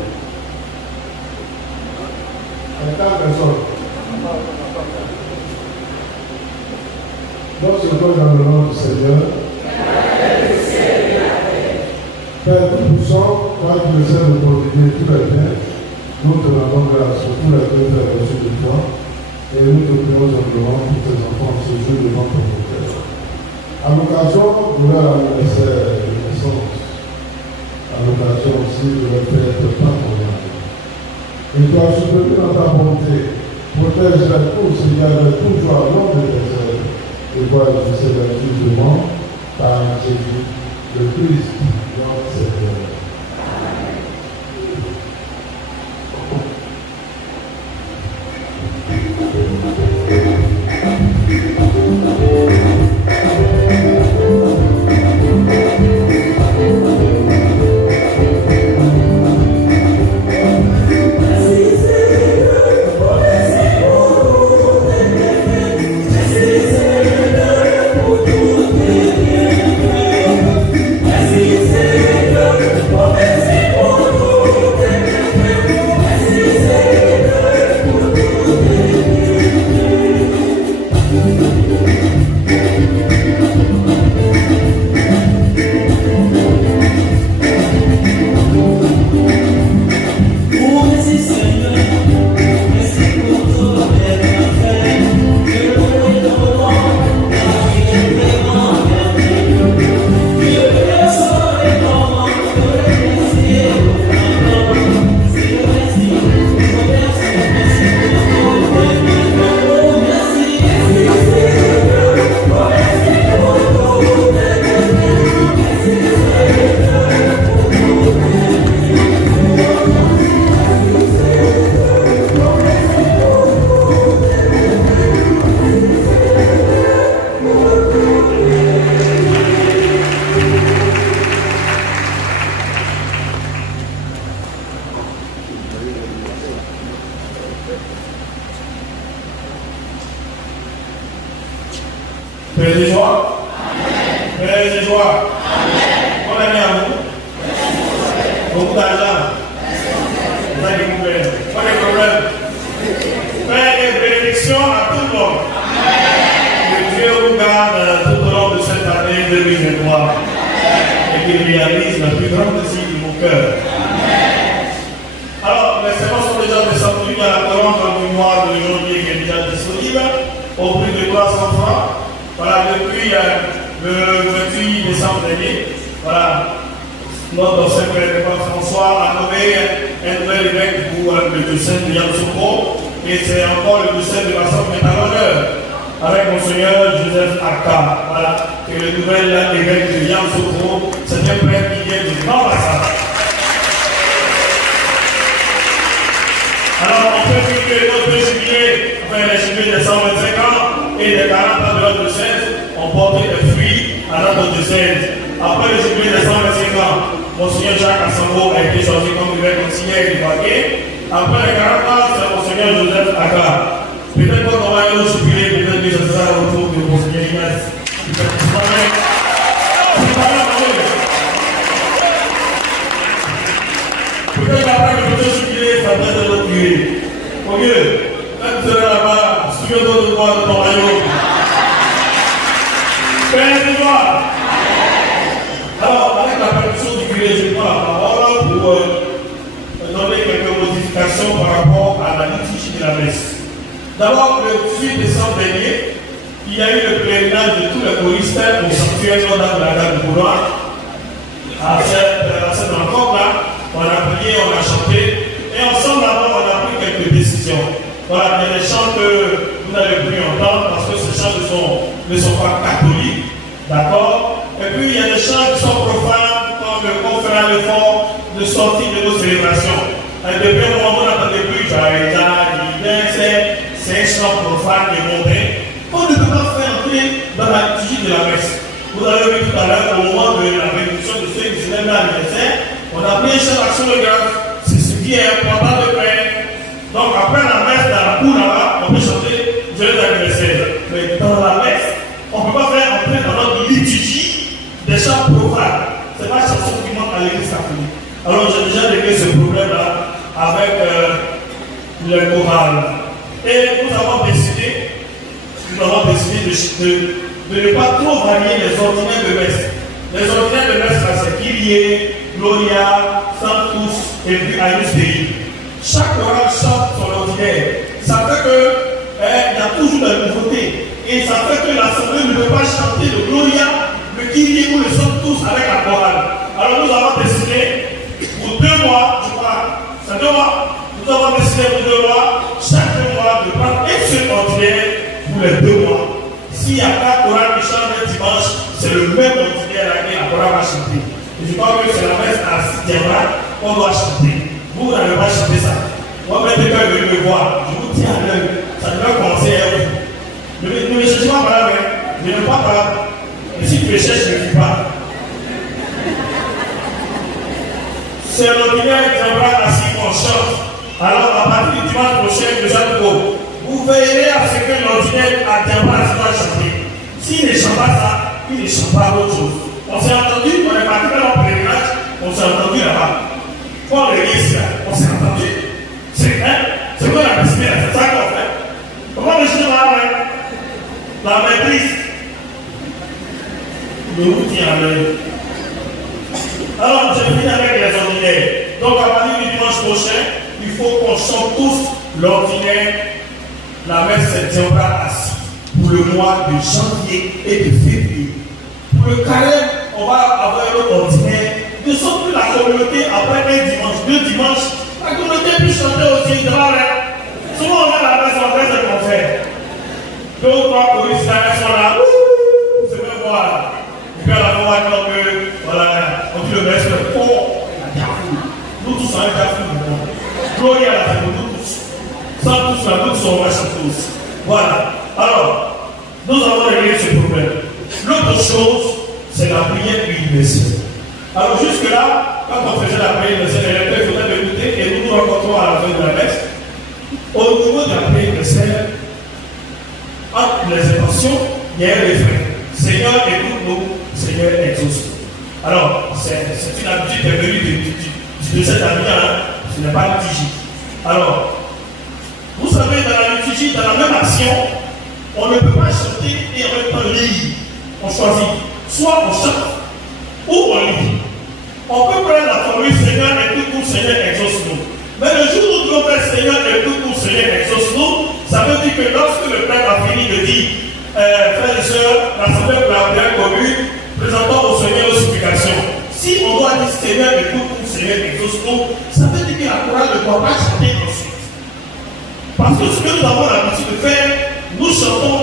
Avec ta personne. Donc, je pose dans le nom du Seigneur. Père Tout-Puissant, toi qui le sais de prodiguer tous les biens, nous te rendons grâce sur tous les biens reçus de toi, et nous te prions simplement pour tes enfants ce jour devant ton autel. À l'occasion de leur anniversaire de naissance, à l'occasion aussi de leur fête patronale. Et toi, soutenu dans ta bonté, protège-les tous et garde toujours à l'ombre de tes ailes, et vois exaucer leur jugement par Jésus, le Christ, notre Seigneur. Paix et joie. Paix et joie. Bonne année à vous. Beaucoup d'argent. Pas de problème. Pas de problème. Paix et bénédiction à tout le monde. Que Dieu vous garde tout au long de cette année 2023 et qu'il réalise le plus grand désir de mon cœur. Alors, les séances sont déjà descendues dans la colonne du mois de janvier qui est déjà disponible au prix de 300 francs. Voilà, depuis le 28 décembre dernier, voilà, notre secrétaire François a nommé un nouvel évêque pour le diocèse de Yamoussoukro et c'est encore le diocèse de Bassam qui est à l'honneur avec Monseigneur Joseph Aka. Voilà, et le nouvel évêque de Yamoussoukro, c'est un prêtre qui vient du Grand Bassam. Alors, on peut dire que notre jubilé, enfin les jubilés de 125 ans et des 40 ans de notre diocèse ont porté des fruits à notre diocèse. Après le jubilé de 125 ans, Monseigneur Jacques Assango a été choisi comme évêque auxiliaire du Baquet. Après les 40 ans, c'est Monseigneur Joseph Aka. Peut-être qu'on aura un autre jubilé, peut-être que ce sera au tour de Monseigneur Ignace. Peut-être après le petit jubilé, ça peut être notre jubilé. Au mieux, quand tu seras là-bas, souviens-toi de moi, de ton royaume. Père de joie. Alors, avec la permission du curé, je prends la parole pour donner quelques modifications par rapport à la liturgie de la messe. D'abord, le 18 décembre dernier, il y a eu le pèlerinage de tous les choristes au sanctuaire Notre-Dame de la Garde de Couloir. À cette rencontre-là, on a prié, on a chanté, et ensemble d'abord, on a pris quelques décisions. Voilà, il y a des chants que vous n'avez plus entendre parce que ces chants ne sont pas catholiques, d'accord? Et puis il y a des chants qui sont profanes, comme on fera l'effort de sortir de nos célébrations. Et depuis un moment, on n'entendait plus, c'est un chant profane et mondain. On ne peut pas faire entrer dans la liturgie de la messe. Vous avez vu tout à l'heure, au moment de la bénédiction de ceux qui célèbrent l'anniversaire, on a pris un chant d'action de grâce. C'est ce qui est important de faire. Donc après la messe, dans la cour là-bas, on peut chanter joyeux anniversaire. Mais dans la messe, on ne peut pas faire entrer dans notre liturgie des chants profanes. Ce n'est pas la chanson qui manque à l'église catholique. Alors j'ai déjà réglé ce problème-là avec le choral. Et nous avons décidé de ne pas trop varier les ordinaires de messe. Les ordinaires de messe, c'est Kyrie, Gloria, Sanctus et puis Agnus Dei. Chaque choral chante son ordinaire. Ça fait qu'il y a toujours de la nouveauté. Et ça fait que l'assemblée ne peut pas chanter le Gloria, le Kyrie ou le Sanctus avec la chorale. Alors nous avons décidé pour 2 mois, je crois, c'est 2 mois, nous avons décidé pour 2 mois, chaque 2 mois, de prendre un seul ordinaire pour les 2 mois. S'il y a 4 chorales qui chantent un dimanche, c'est le même ordinaire à laquelle la chorale va chanter. Et je crois que c'est la messe à 6e là qu'on doit chanter. Vous n'avez pas chanté ça. Moi, même quand je vais me voir, je vous tiens à l'œil. Ça devrait commencer à vous. Ne me cherchez pas par là, je ne veux pas par là. Mais si tu me cherches, je ne suis pas. C'est l'ordinaire qui viendra assis qu'on chante. Alors, à partir du dimanche prochain, vous veillerez à ce que l'ordinaire viendra assis à chanter. S'il ne chante pas ça, il ne chante pas autre chose. On s'est entendu, on est parti dans le pèlerinage, on s'est entendu là-bas. Pour l'église, on s'est entendu. C'est quoi la décision? C'est ça qu'on fait. Comment le chien là, la maîtrise de vous tient à l'œil. Alors, je finis avec les ordinaires. Donc, à partir du dimanche prochain, il faut qu'on chante tous l'ordinaire. La messe se tiendra assis pour le mois de janvier et de février. Pour le carême, on va avoir l'ordinaire. De sorte que la communauté, après un dimanche, 2 dimanches, la communauté peut chanter aussi devant elle. Souvent, on a la messe en fait ce qu'on fait. 2 ou 3 choristes sont là, c'est même voir. Et puis à la fois, voilà, on dit le messe, nous tous, on est à fou. Gloria à la fête, nous tous. Sans tous, la nous on va chanter aussi. Voilà. Alors, nous avons réglé ce problème. L'autre chose, c'est la prière universelle. Alors jusque-là, quand on faisait la prière universelle, il faudrait écouter et nous nous rencontrons à la fin de la messe. Au niveau de la prière universelle, entre les intentions, il y a un refrain. Seigneur, écoute-nous, Seigneur, exauce-nous. Alors, c'est une habitude qui est venue de cette année, ce n'est pas une liturgie. Alors, vous savez, dans la liturgie, dans la même action, on ne peut pas chanter et en même temps lire. On choisit. Soit on chante ou on lit. On peut prendre la formule Seigneur, écoute-nous, Seigneur, exauce-nous. Mais le jour où nous faisons Seigneur, écoute-nous, Seigneur, exauce-nous, ça veut dire que lorsque le prêtre a fini de dire, frères et sœurs, l'assemblée pour la prière commune, présentons au Seigneur aux supplications. Si on doit dire Seigneur, écoute-nous, Seigneur, exauce-nous, ça veut dire que la chorale ne doit pas chanter ensuite. Parce que ce que nous avons l'habitude de faire, nous chantons,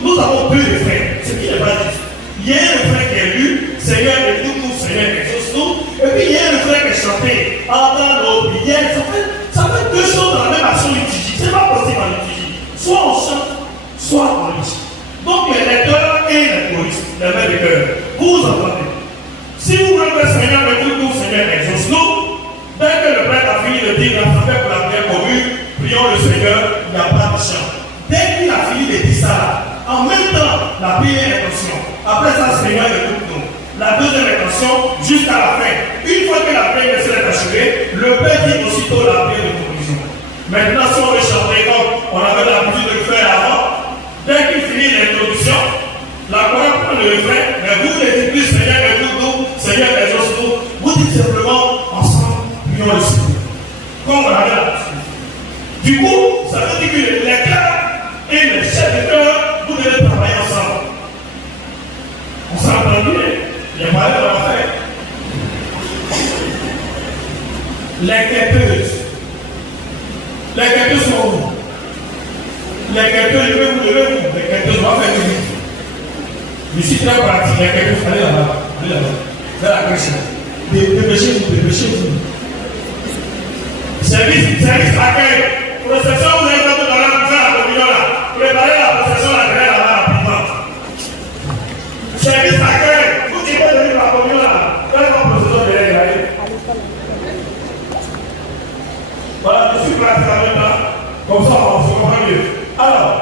nous avons deux refrains, ce qui n'est pas juste. Il y a un refrain qui est lu, Seigneur, écoute-nous, Seigneur, exauce-nous, et puis il y a un refrain qui est chanté, entends nos prières. Ça fait deux choses dans la même action liturgique. Ce n'est pas possible en liturgie. Soit on chante, soit on lit. Donc les lecteurs et les choristes, les mains de cœur, vous entendez. Si vous voulez que Seigneur, écoute-nous, Seigneur, exauce-nous, dès que le prêtre a fini de dire l'assemblée pour la prière commune, prions le Seigneur, il n'y a pas de chant. Dès qu'il a fini de dire ça, en même temps, la première intention. Après ça, Seigneur, écoute-nous. La deuxième intention, jusqu'à la fin. Une fois que la prière est achevée, le Père dit aussitôt la prière de conclusion. Maintenant, si on veut chanter comme on avait l'habitude de le faire avant, dès qu'il finit l'introduction, la chorale prend le refrain, mais vous ne dites plus Seigneur, écoute-nous, Seigneur, exauce-nous. Vous dites simplement ensemble, prions le Seigneur. Comme on avait l'habitude. Du coup, ça veut dire que les cœurs et les chefs de cœur, vous devez travailler ensemble. On s'entend bien. Il n'y a pas de l'enfer. Les quêteuses sont où? Les quêteuses, levez-vous. Les quêteuses, on va faire du vite. Je suis très pratique. Les quêteuses, allez là-bas. Vers la crèche. Dépêchez-vous. Service accueil. Procession, vous avez fait dans la communion là. Préparez la procession, la grève là-bas rapidement. Service accueil. Vous qui pouvez venir la communion là. Faites la procession de l'air. Voilà, je suis placé en même temps. Comme ça, on se comprend mieux. Alors,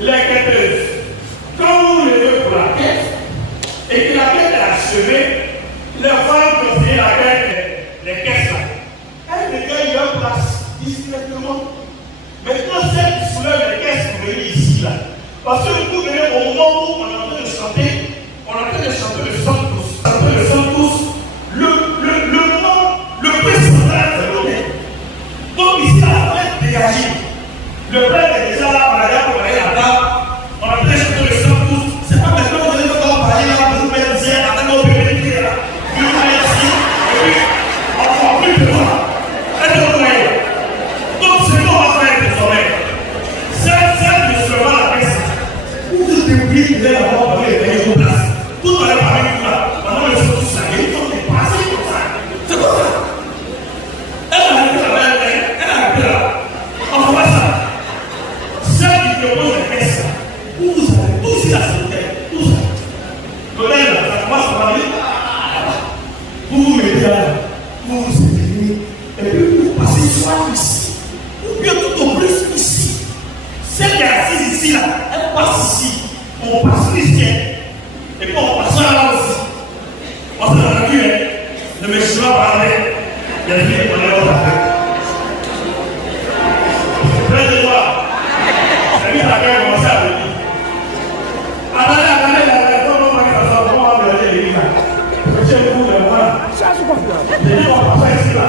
les quêteuses. Quand vous vous levez pour la quête, et que la quête est achevée, les femmes conseillent la quête, les caisses là. Elles regagnent leur place discrètement. Maintenant, celles qui soulèvent les caisses pour venir ici là. Parce que vous venez au moment où on est en train de chanter, le Sanctus. Le Sanctus, le moment, le plus central de l'hôtel. Donc ici, la fête dégagée. Le prêtre est déjà là, on a déjà préparé la table. On a déjà chanté le Sanctus. C'est pas maintenant que vous allez encore parler là, vous allez dire, attendez, on peut venir là. Vous allez ici, et puis, on prend plus de temps. Est-ce que vous voyez? Donc, ce qu'on va faire désormais, c'est de se voir la caisse. Vous vous débrouillez, vous allez avoir parlé de vos places. Tout va aller parler de tout là. Pendant le Sanctus, ça vient, il faut dépasser comme ça. C'est comme ça. Elle a arrêté là. On voit ça. Celle qui propose la caisse, où vous allez, tout ici là, c'est l'hôtel. Tout ça. L'hôtel là, ça commence par aller. Vous vous mettez là, vous vous éteignez, et puis vous passez le soir ici. Ou bien tout au plus ici. Celle qui est assise ici là, elle passe ici. On passe ici. Et puis on passe là aussi. On s'est entendu, hein. Le monsieur va parler. Il y a des gens qui vont aller voir. Près-de-moi. C'est lui qui a commencé à venir. Attendez, la personne va pas ça. On va regarder l'église là. Monsieur, vous, le moi. J'ai dit, on va passer ici là.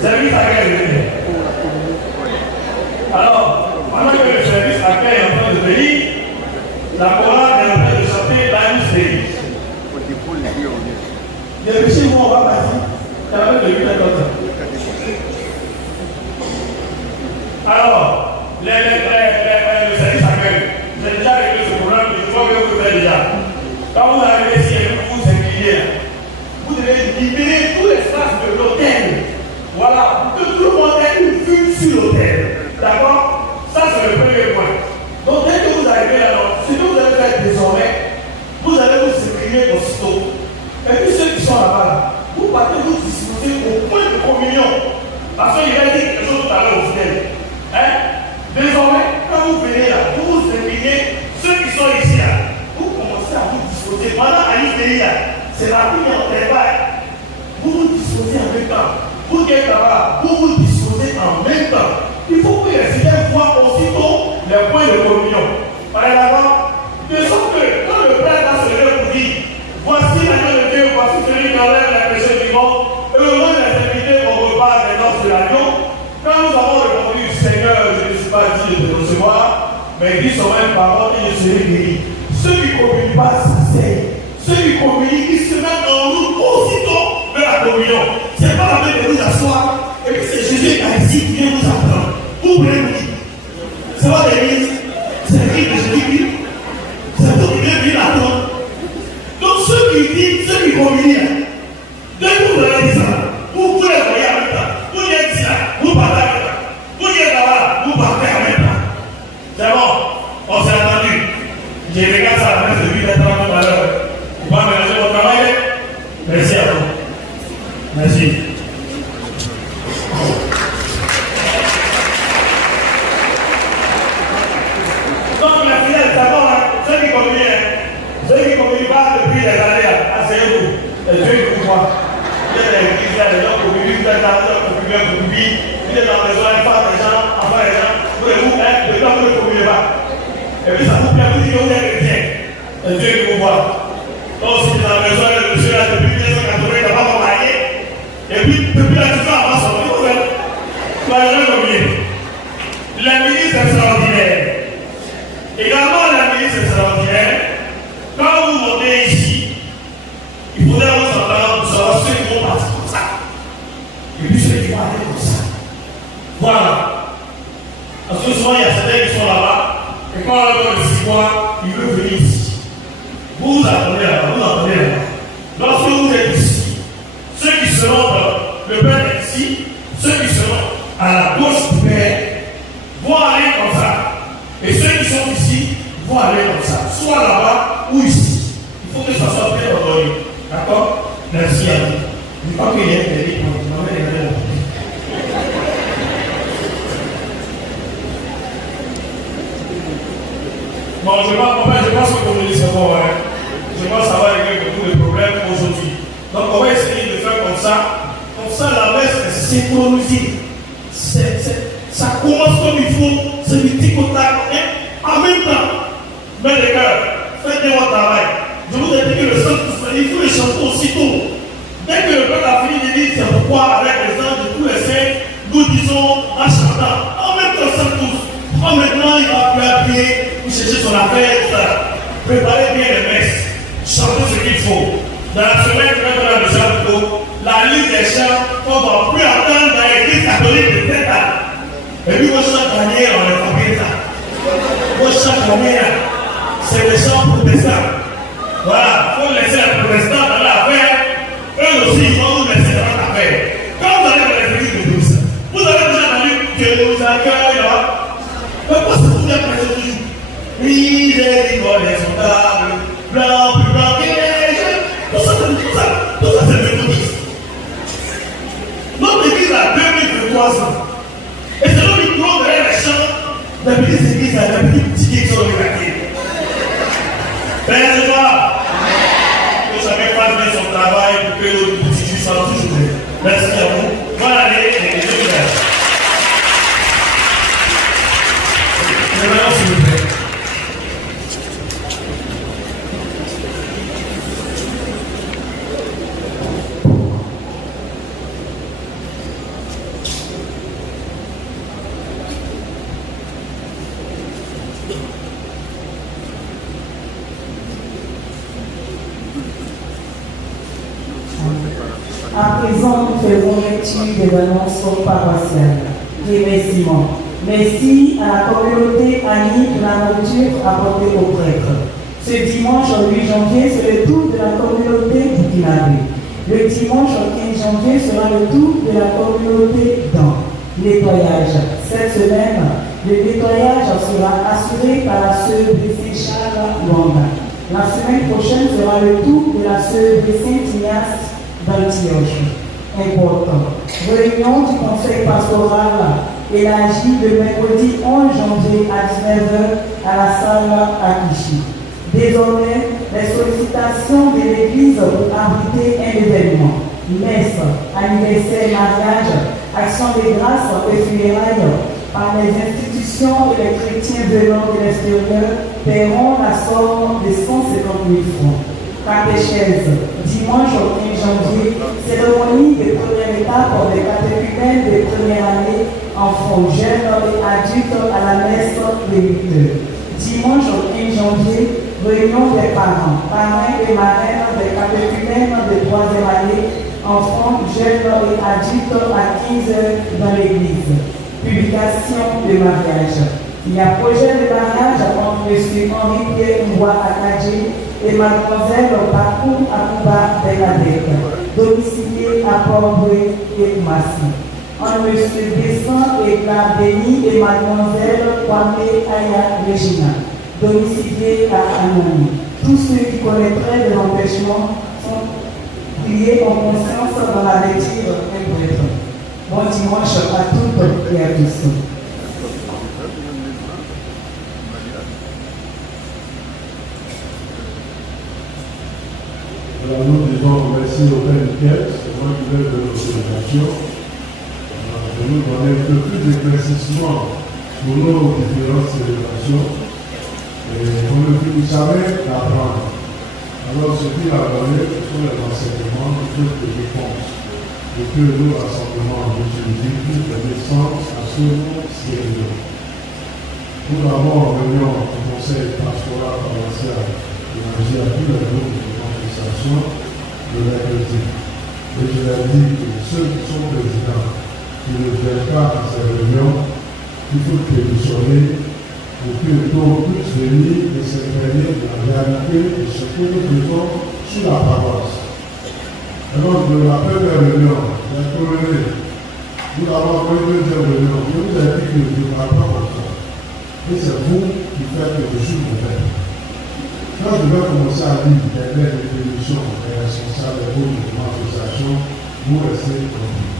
Service accueil. Alors, pendant que le service accueil est en train de venir, la chorale est en train de chanter l'Anus Dei. Depuis chez vous, on va passer. Ça va être de 8 à 14 ans. Alors, le service accueil, j'ai déjà réglé ce problème, je vois que vous faites déjà. Quand vous arrivez ici et que vous vous inclinez, vous devez libérer tout l'espace de l'hôtel. Voilà, pour que tout le monde ait une vue sur l'hôtel. D'accord? Ça, c'est le premier point. Donc, dès que vous arrivez alors, ce que vous allez faire désormais, vous allez vous incliner aussitôt. Et puis, ceux qui sont là-bas, vous partez, vous disposez au Parce qu'il a dit quelque chose tout à l'heure au fidèle. Désormais, quand vous venez là, vous vous éliminez ceux qui sont ici là. Vous commencez à vous disposer. Pendant à l'UTI là, c'est la première en travail. Vous vous disposez en même temps. Vous qui êtes là-bas, vous vous disposez en même temps. Il faut que les fidèles voient aussitôt les points de communion. Par exemple, de sorte que quand le prêtre va se lever pour dire voici l'agneau de Dieu, voici celui qui enlève les péchés du monde, heureux les invités au repas des noces de l'agneau. Quand nous avons répondu Seigneur, je ne suis pas dit de te recevoir, mais dis sur même parole et je serai guéri. Ceux qui ne communient pas s'asseyent. Ceux qui communient, ils se mettent en route aussitôt de la communion. Ce n'est pas la peine de vous asseoir et puis c'est Jésus ici qui vient vous apprendre. Vous voulez me dire, c'est pas l'église, c'est l'église de Jésus-Christ. C'est vous qui devez venir attendre. Donc ceux qui disent, ceux qui communient, dès que vous allez dire ça, vous les voyez en même temps. Vous y êtes ici, vous partez en même temps. Vous y êtes là-bas, vous partez en même temps. C'est bon, on s'est entendu. J'ai regardé ça à la messe de 8 h 30 tout à l'heure. Vous pouvez mélanger votre travail? Merci à vous. Merci. Donc la finale, c'est bon, ceux qui communient pas depuis les années, asseyez-vous. Et Dieu vous voit. Vous êtes dans l'église, il y a des gens qui communient, vous êtes dans la maison, vous êtes dans la maison, les femmes, les gens, enfants, les gens, vous de temps vous ne communiez pas. Et puis ça vous plaît, vous dites que vous êtes chrétien. Et Dieu vous voit. Donc si dans la maison, le monsieur là, depuis 1980, il n'a pas marié. Et puis, depuis la question avant son vie, vous faites. Vous allez jamais communier. La ministre extraordinaire. Également, la ministre extraordinaire, quand vous montez ici, il faudrait vous entendre pour savoir ceux qui vont partir comme ça. Et puis ceux qui vont aller comme ça. Voilà. Parce que souvent, il y a certains qui sont là-bas, et quand on leur donne le 6 mois, ils veulent venir ici. Vous attendez là-bas, vous attendez là-bas. Lorsque vous êtes ici, ceux qui seront le Père est ici, ceux qui seront à la gauche du Père vont aller comme ça. Et ceux qui sont ici vont aller comme ça, soit là-bas ou ici. Il faut que ça soit bien ordonné. D'accord? Merci à vous. Je crois qu'il y a des livres qui m'amènent les mains. Bon, je pense que vous me dites c'est bon, hein. Je pense que ça va régler beaucoup de problèmes aujourd'hui. Donc on va essayer de faire comme ça. Comme ça, la messe est synchronisée. Ça commence comme il faut, c'est du tic au tac, en même temps. Mais les gars, faites bien votre travail. Je vous ai dit que le Saint-Esprit, il faut le chanter aussitôt. Dès que le peuple a fini de dire, c'est pourquoi avec les anges de tous les saints, nous disons en chantant, en même temps, ça tous. Oh, maintenant, il va plus appuyer pour chercher son affaire, préparez bien les messes, chantez ce qu'il faut. Dans la semaine, quand on a déjà la liste des chants, on ne va plus attendre dans l'église catholique de tête. Et puis, vos chants gagnés, on les fabrique ça. Vos chants gagnés, c'est des chants protestants. Voilà, il faut laisser les protestants dans l'affaire. Eux aussi, ils vont vous laisser dans l'affaire. Quand vous allez dans les églises de tous, vous avez déjà entendu que nous accueillons là. Mais pourquoi ça vous a prêté toujours? Miséricorde insondable, blanc, plus blanc que neige. Tout ça, c'est le méthodiste. Notre église a 2023 ans. Et c'est nous qui courons derrière les champs des petites églises, des petits tickets qui sont répartis. Père de toi, que chacun fasse bien son travail pour que nos petits juifs soient toujours là. Merci à vous. Bonne année et Dieu vous aime. S'il vous plaît. À présent, nous faisons lecture des annonces paroissiales. Remerciements. Merci à la communauté Annie de la nourriture apportée aux prêtres. Ce dimanche 8 janvier, c'est le tour de la communauté burkinabé. Le dimanche 15 janvier sera le tour de la communauté dans nettoyage. Cette semaine, le nettoyage sera assuré par la sœur Blessée Charles Luanda. La semaine prochaine sera le tour de la sœur Blessée Ignace d'Antioche. importants. Réunion du conseil pastoral élargie le mercredi 11 janvier à 19h à la salle à Clichy. Désormais, les sollicitations de l'Église pour abriter un événement, messe, anniversaire, mariage, action de grâce et funérailles par les institutions et les chrétiens venant de l'extérieur paieront la somme de 150 000 francs. Catéchèse, dimanche 15 janvier, cérémonie de première étape des catéchumènes de première année, enfants, jeunes et adultes à la messe de 8h. Dimanche 15 janvier, réunion des parents, parrains et marraines des catéchumènes de troisième année, enfants, jeunes et adultes à 15h dans l'église. Publication de mariage. Il y a projet de mariage entre M. Henri-Pierre Mbois Akadji et Mademoiselle Bakou Akouba Bernadette, domicilié à Port-Boué et Koumassi. En M. Besson et Claire Denis et Mademoiselle Kwame Aya Regina, domicilié à Anony. Tous ceux qui connaîtraient de l'empêchement sont priés en conscience dans la lecture et prêtre. Bon dimanche à toutes et à tous. Alors nous disons merci au Père Michel, c'est moi qui vais de l'organisation. De nous donner un peu plus d'éclaircissement pour nos différentes célébrations. Et comme vous savez, l'apprendre. Alors ce qu'il a donné, ce sont les enseignements plutôt que les réponses. Et que nous, rassemblement, nous utilisons plus de naissance à ce monde sérieux. Nous avons en réunion du conseil pastoral paroissial élargi à tous les groupes de conversation de mercredi. Et je leur dis que ceux qui sont présidents, qui ne viennent pas à ces réunions, il faut démissionner pour que nous puissions venir et s'imprégner de la réalité de ce que nous faisons sur la paroisse. Alors, de la première réunion, la commune, nous avons fait une deuxième réunion. Je vous ai dit que je ne parle pas comme ça. Et c'est vous qui faites que je suis mauvais. Quand je vais commencer à lire les lettres de démission des responsables des groupes de l'association, vous restez tranquille.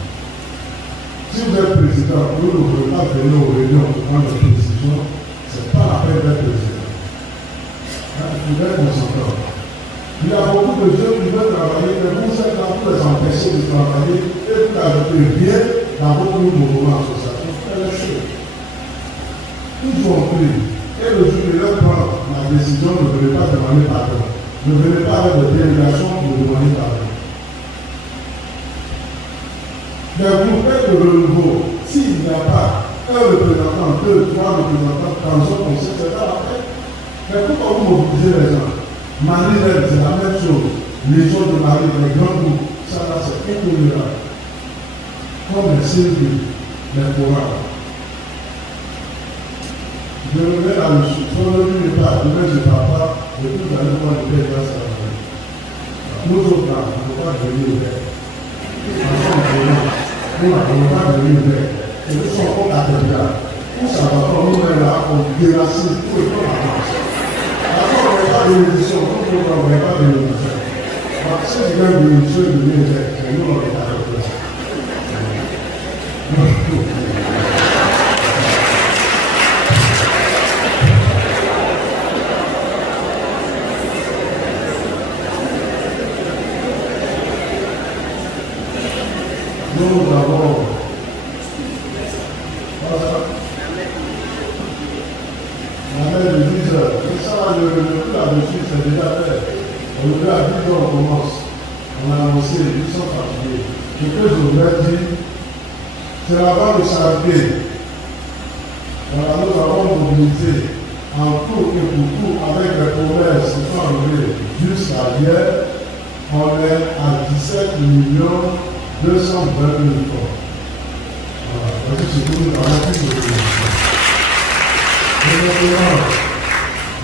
Si vous êtes président, vous ne pouvez pas venir aux réunions pour prendre des décisions, ce n'est pas la peine d'être président. Il faut être consentant. Il y a beaucoup de jeunes qui veulent travailler, mais vous êtes là pour les empêcher de travailler et vous ajoutez bien dans votre mouvement association. Faites les choses. Toujours compris. Et le jour de leur prendre la décision, ne venez pas demander pardon. Ne venez pas avec des délégations pour demander pardon. Mais vous faites le renouveau. S'il n'y a pas un représentant, deux, trois représentants dans un conseil, c'est pas la peine. Mais pourquoi vous mobilisez les gens? Marie-Lève, c'est la même chose. Les gens de Marie, les grands groupes, ça là, c'est intolérable. Comme les Sylvie, les Corans. Je remets là-dessus. Si on ne dit pas, demain je ne parle pas, et puis vous allez voir le Père grâce à la vie. Nous autres là, on ne peut pas devenir ouvert. Nous, on ne peut pas devenir ouvert. Et nous sommes encore cathédrales. Nous, ça va pas nous mettre là, on déracine tout et tout la France. D'abord, on n'est pas de l'édition, on n'est pas de l'édition. Donc, si je gagne de l'édition, je deviens ouvert. Et nous, on est cathédrales. Nous avons la mère de 10 heures. Et ça, le coup là-dessus, c'est déjà fait. Aujourd'hui, à 10 heures, on commence. On a annoncé, ils sont fatigués. Ce que je voudrais dire, c'est la base de charité. Voilà, nous avons mobilisé en tout et pour tout avec les commerces qui sont arrivés jusqu'à hier. On est à 17 millions 220 000 francs. Voilà, parce que c'est tout le temps plus de et maintenant,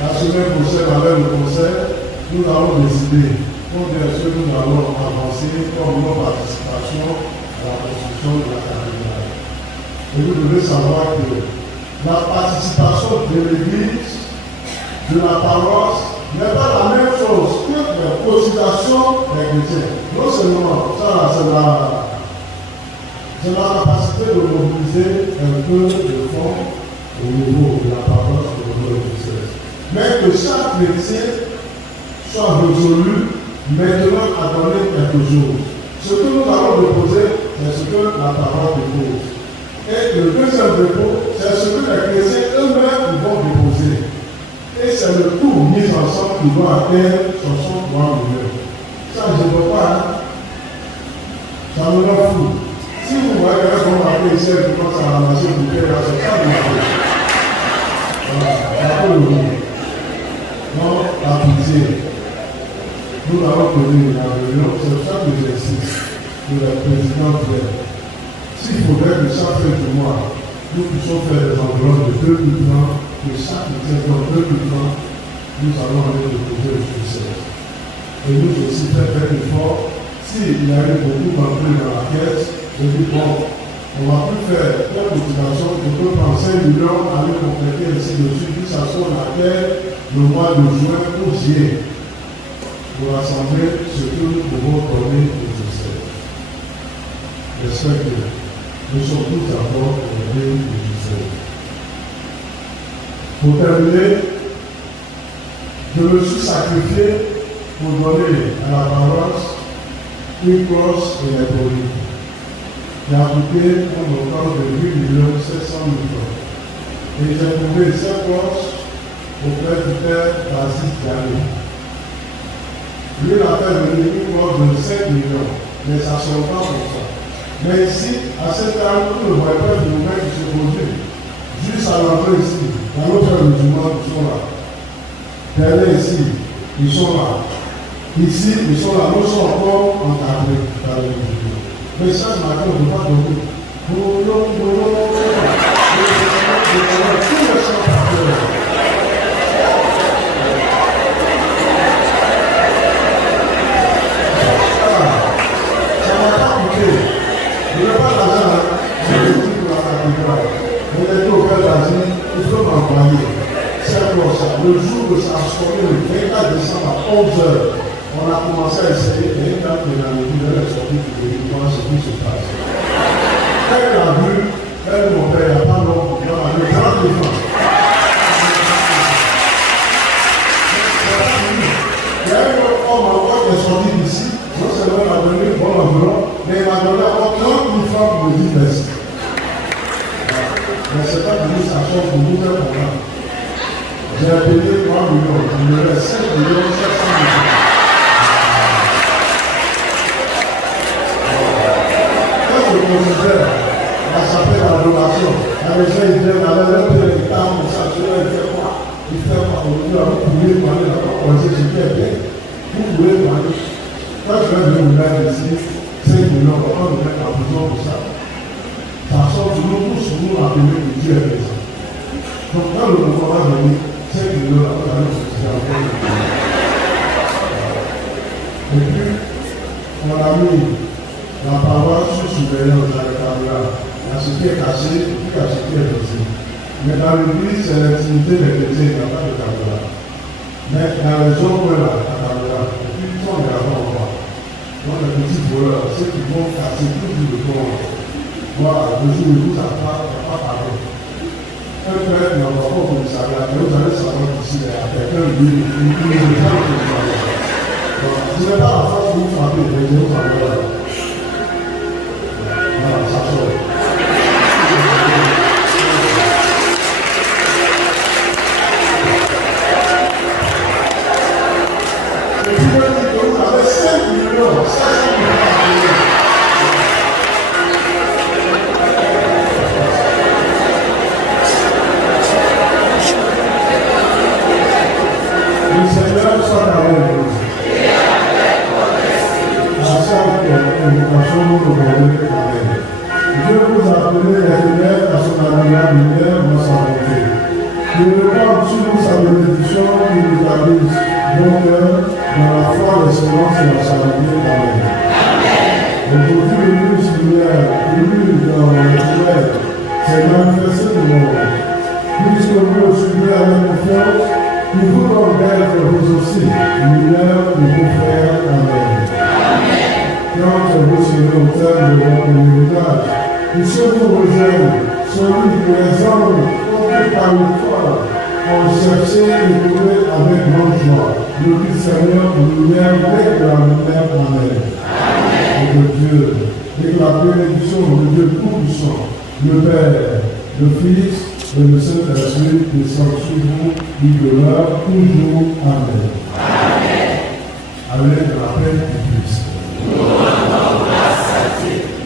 la semaine prochaine, avec le conseil, nous avons décidé combien est-ce que nous allons avancer comme nos participations à la construction de la cathédrale. Et vous devez savoir que la participation de l'église, de la paroisse, n'est pas la même chose que la cotisation des chrétiens. Non seulement, ça c'est J'ai la capacité de mobiliser un peu de fonds au niveau de la paroisse de l'Église. Mais que chaque métier soit résolu maintenant à donner quelque chose. Ce que nous allons déposer, c'est ce que la parole dépose. Et le deuxième dépôt, c'est ce que les chrétiens eux-mêmes vont déposer. Et c'est le tout mis ensemble qui doit atteindre 63 millions. Ça, je ne veux pas. Ça me rend fou. Si vous voyez qu'on va appeler ici, je pense à la nation du Père, c'est ça le fait. Voilà, c'est pas le monde. Non, la pitié. Nous allons donner la réunion, c'est chaque exercice de la présidente. S'il faudrait que chaque fin du mois, nous puissions faire des enveloppes de 2 000 francs, que chaque métier donne 2 000 francs, nous allons aller déposer le succès. Et nous aussi faire un effort. S'il y a eu beaucoup d'entrées dans la caisse, je dis bon, on va plus faire une motivation, je peux prendre 5 millions, aller compléter ainsi de suite, puis ça soit laquelle le mois de juin ou juillet, pour rassembler ce que nous pouvons donner au succès. J'espère que nous sommes tous d'accord pour le du succès. Pour terminer, je me suis sacrifié pour donner à la paroisse une crosse électronique qui a coûté un montant de 8 700 000 francs. Et j'ai trouvé cette crosse auprès du père Basile Diallo. Lui, il a fait venir une crosse de 5 millions, mais ça ne sort pas comme ça. Mais ici, à cette table, tout le voyage de nous-mêmes qui se produit, juste à l'entrée ici, dans l'autre musulman, ils sont là. Derrière ici, ils sont là. Ici, ils sont là. Nous sommes encore encadrés par les musulmans. Mais chaque matin, on ne peut pas donner. Tous les chants partenaires. Ça m'a pas coûté. Je n'ai pas d'argent. Je vais dire pour la cathédrale. On est au Père d'Asie, il faut m'envoyer. C'est pour ça. Le jour où ça a sonné, le 24 décembre à 11h, on a commencé à essayer. Et une dame de la ville, elle est sortie pour voir ce qui se passe. Elle a vu, elle, mon père, il n'y a pas longtemps, il y a 30 000 francs. Il y a un homme encore qui est sorti d'ici, non seulement il m'a donné une bonne enveloppe, mais il m'a donné encore 30 000 francs pour me dire merci. Mais c'est pas que ça change pour nous, mais pour moi. J'ai payé 3 millions, il me reste 5 millions 700 000 francs. Quand je considère, ça s'appelle l'adoration. La maison, il vient dans l'heure de l'État, on s'assure, il fait quoi? Il fait quoi? Aujourd'hui, vous pouvez parler d'abord, on sait ce qui est bien. Vous pouvez parler. Quand je vais venir vous mettre ici, 5 millions, on va nous mettre en prison pour ça. Ça sort de nous tous, nous appeler que Dieu est présent. Donc quand le mouvement va venir, 5 millions, on va aller se faire encore. Et puis, on a mis la parole sous surveillance dans le caméra, à ce qui est caché, puis à ce qui est possible. Mais dans l'église, c'est l'intimité des chrétiens, il n'y a pas de caméra. Mais dans les autres points là, la caméra, et puis ils sont les avant encore. Donc les petits voleurs, ceux qui vont casser tout le temps. Voilà, le jour où ça ne va pas parler. Un frère n'a pas au commissariat, mais vous allez savoir qu'ici, il y a quelqu'un qui dit, il ne veut pas le commissariat. Donc, ce n'est pas la force que vous frappez, mais vous allez là. Voilà, ça sort. Et puis, vous avez 5 millions, 500 000 francs. Le Seigneur soit avec vous. À chaque invitation, nous nous donnons Amen. Dieu vous a appelé les lumières à son agréable lumière dans sa bonté. Que le répande sur nous sa bénédiction qui nous habite, bon cœur, dans la foi, l'espérance et la charité. Amen. Aujourd'hui, l'église lumière, élue dans le ciel, s'est manifestée de mon monde. Puisque vous suivez avec confiance, qui vous donne d'être vous aussi, lumière de vos frères. Amen. Quand vous serez au terme de votre héritage, Et ceux qui vous rejoignent, celui que les hommes conduits par le foi ont cherché et trouvé avec grande joie. Le Christ Seigneur, lumière, avec la lumière en elle. Et que Dieu, et que la bénédiction de Dieu Tout-Puissant, le Père, le Fils et le Saint-Esprit descendent sur vous, il demeure toujours. Amen. Avec la paix du Christ. Nous rendons grâce à Dieu.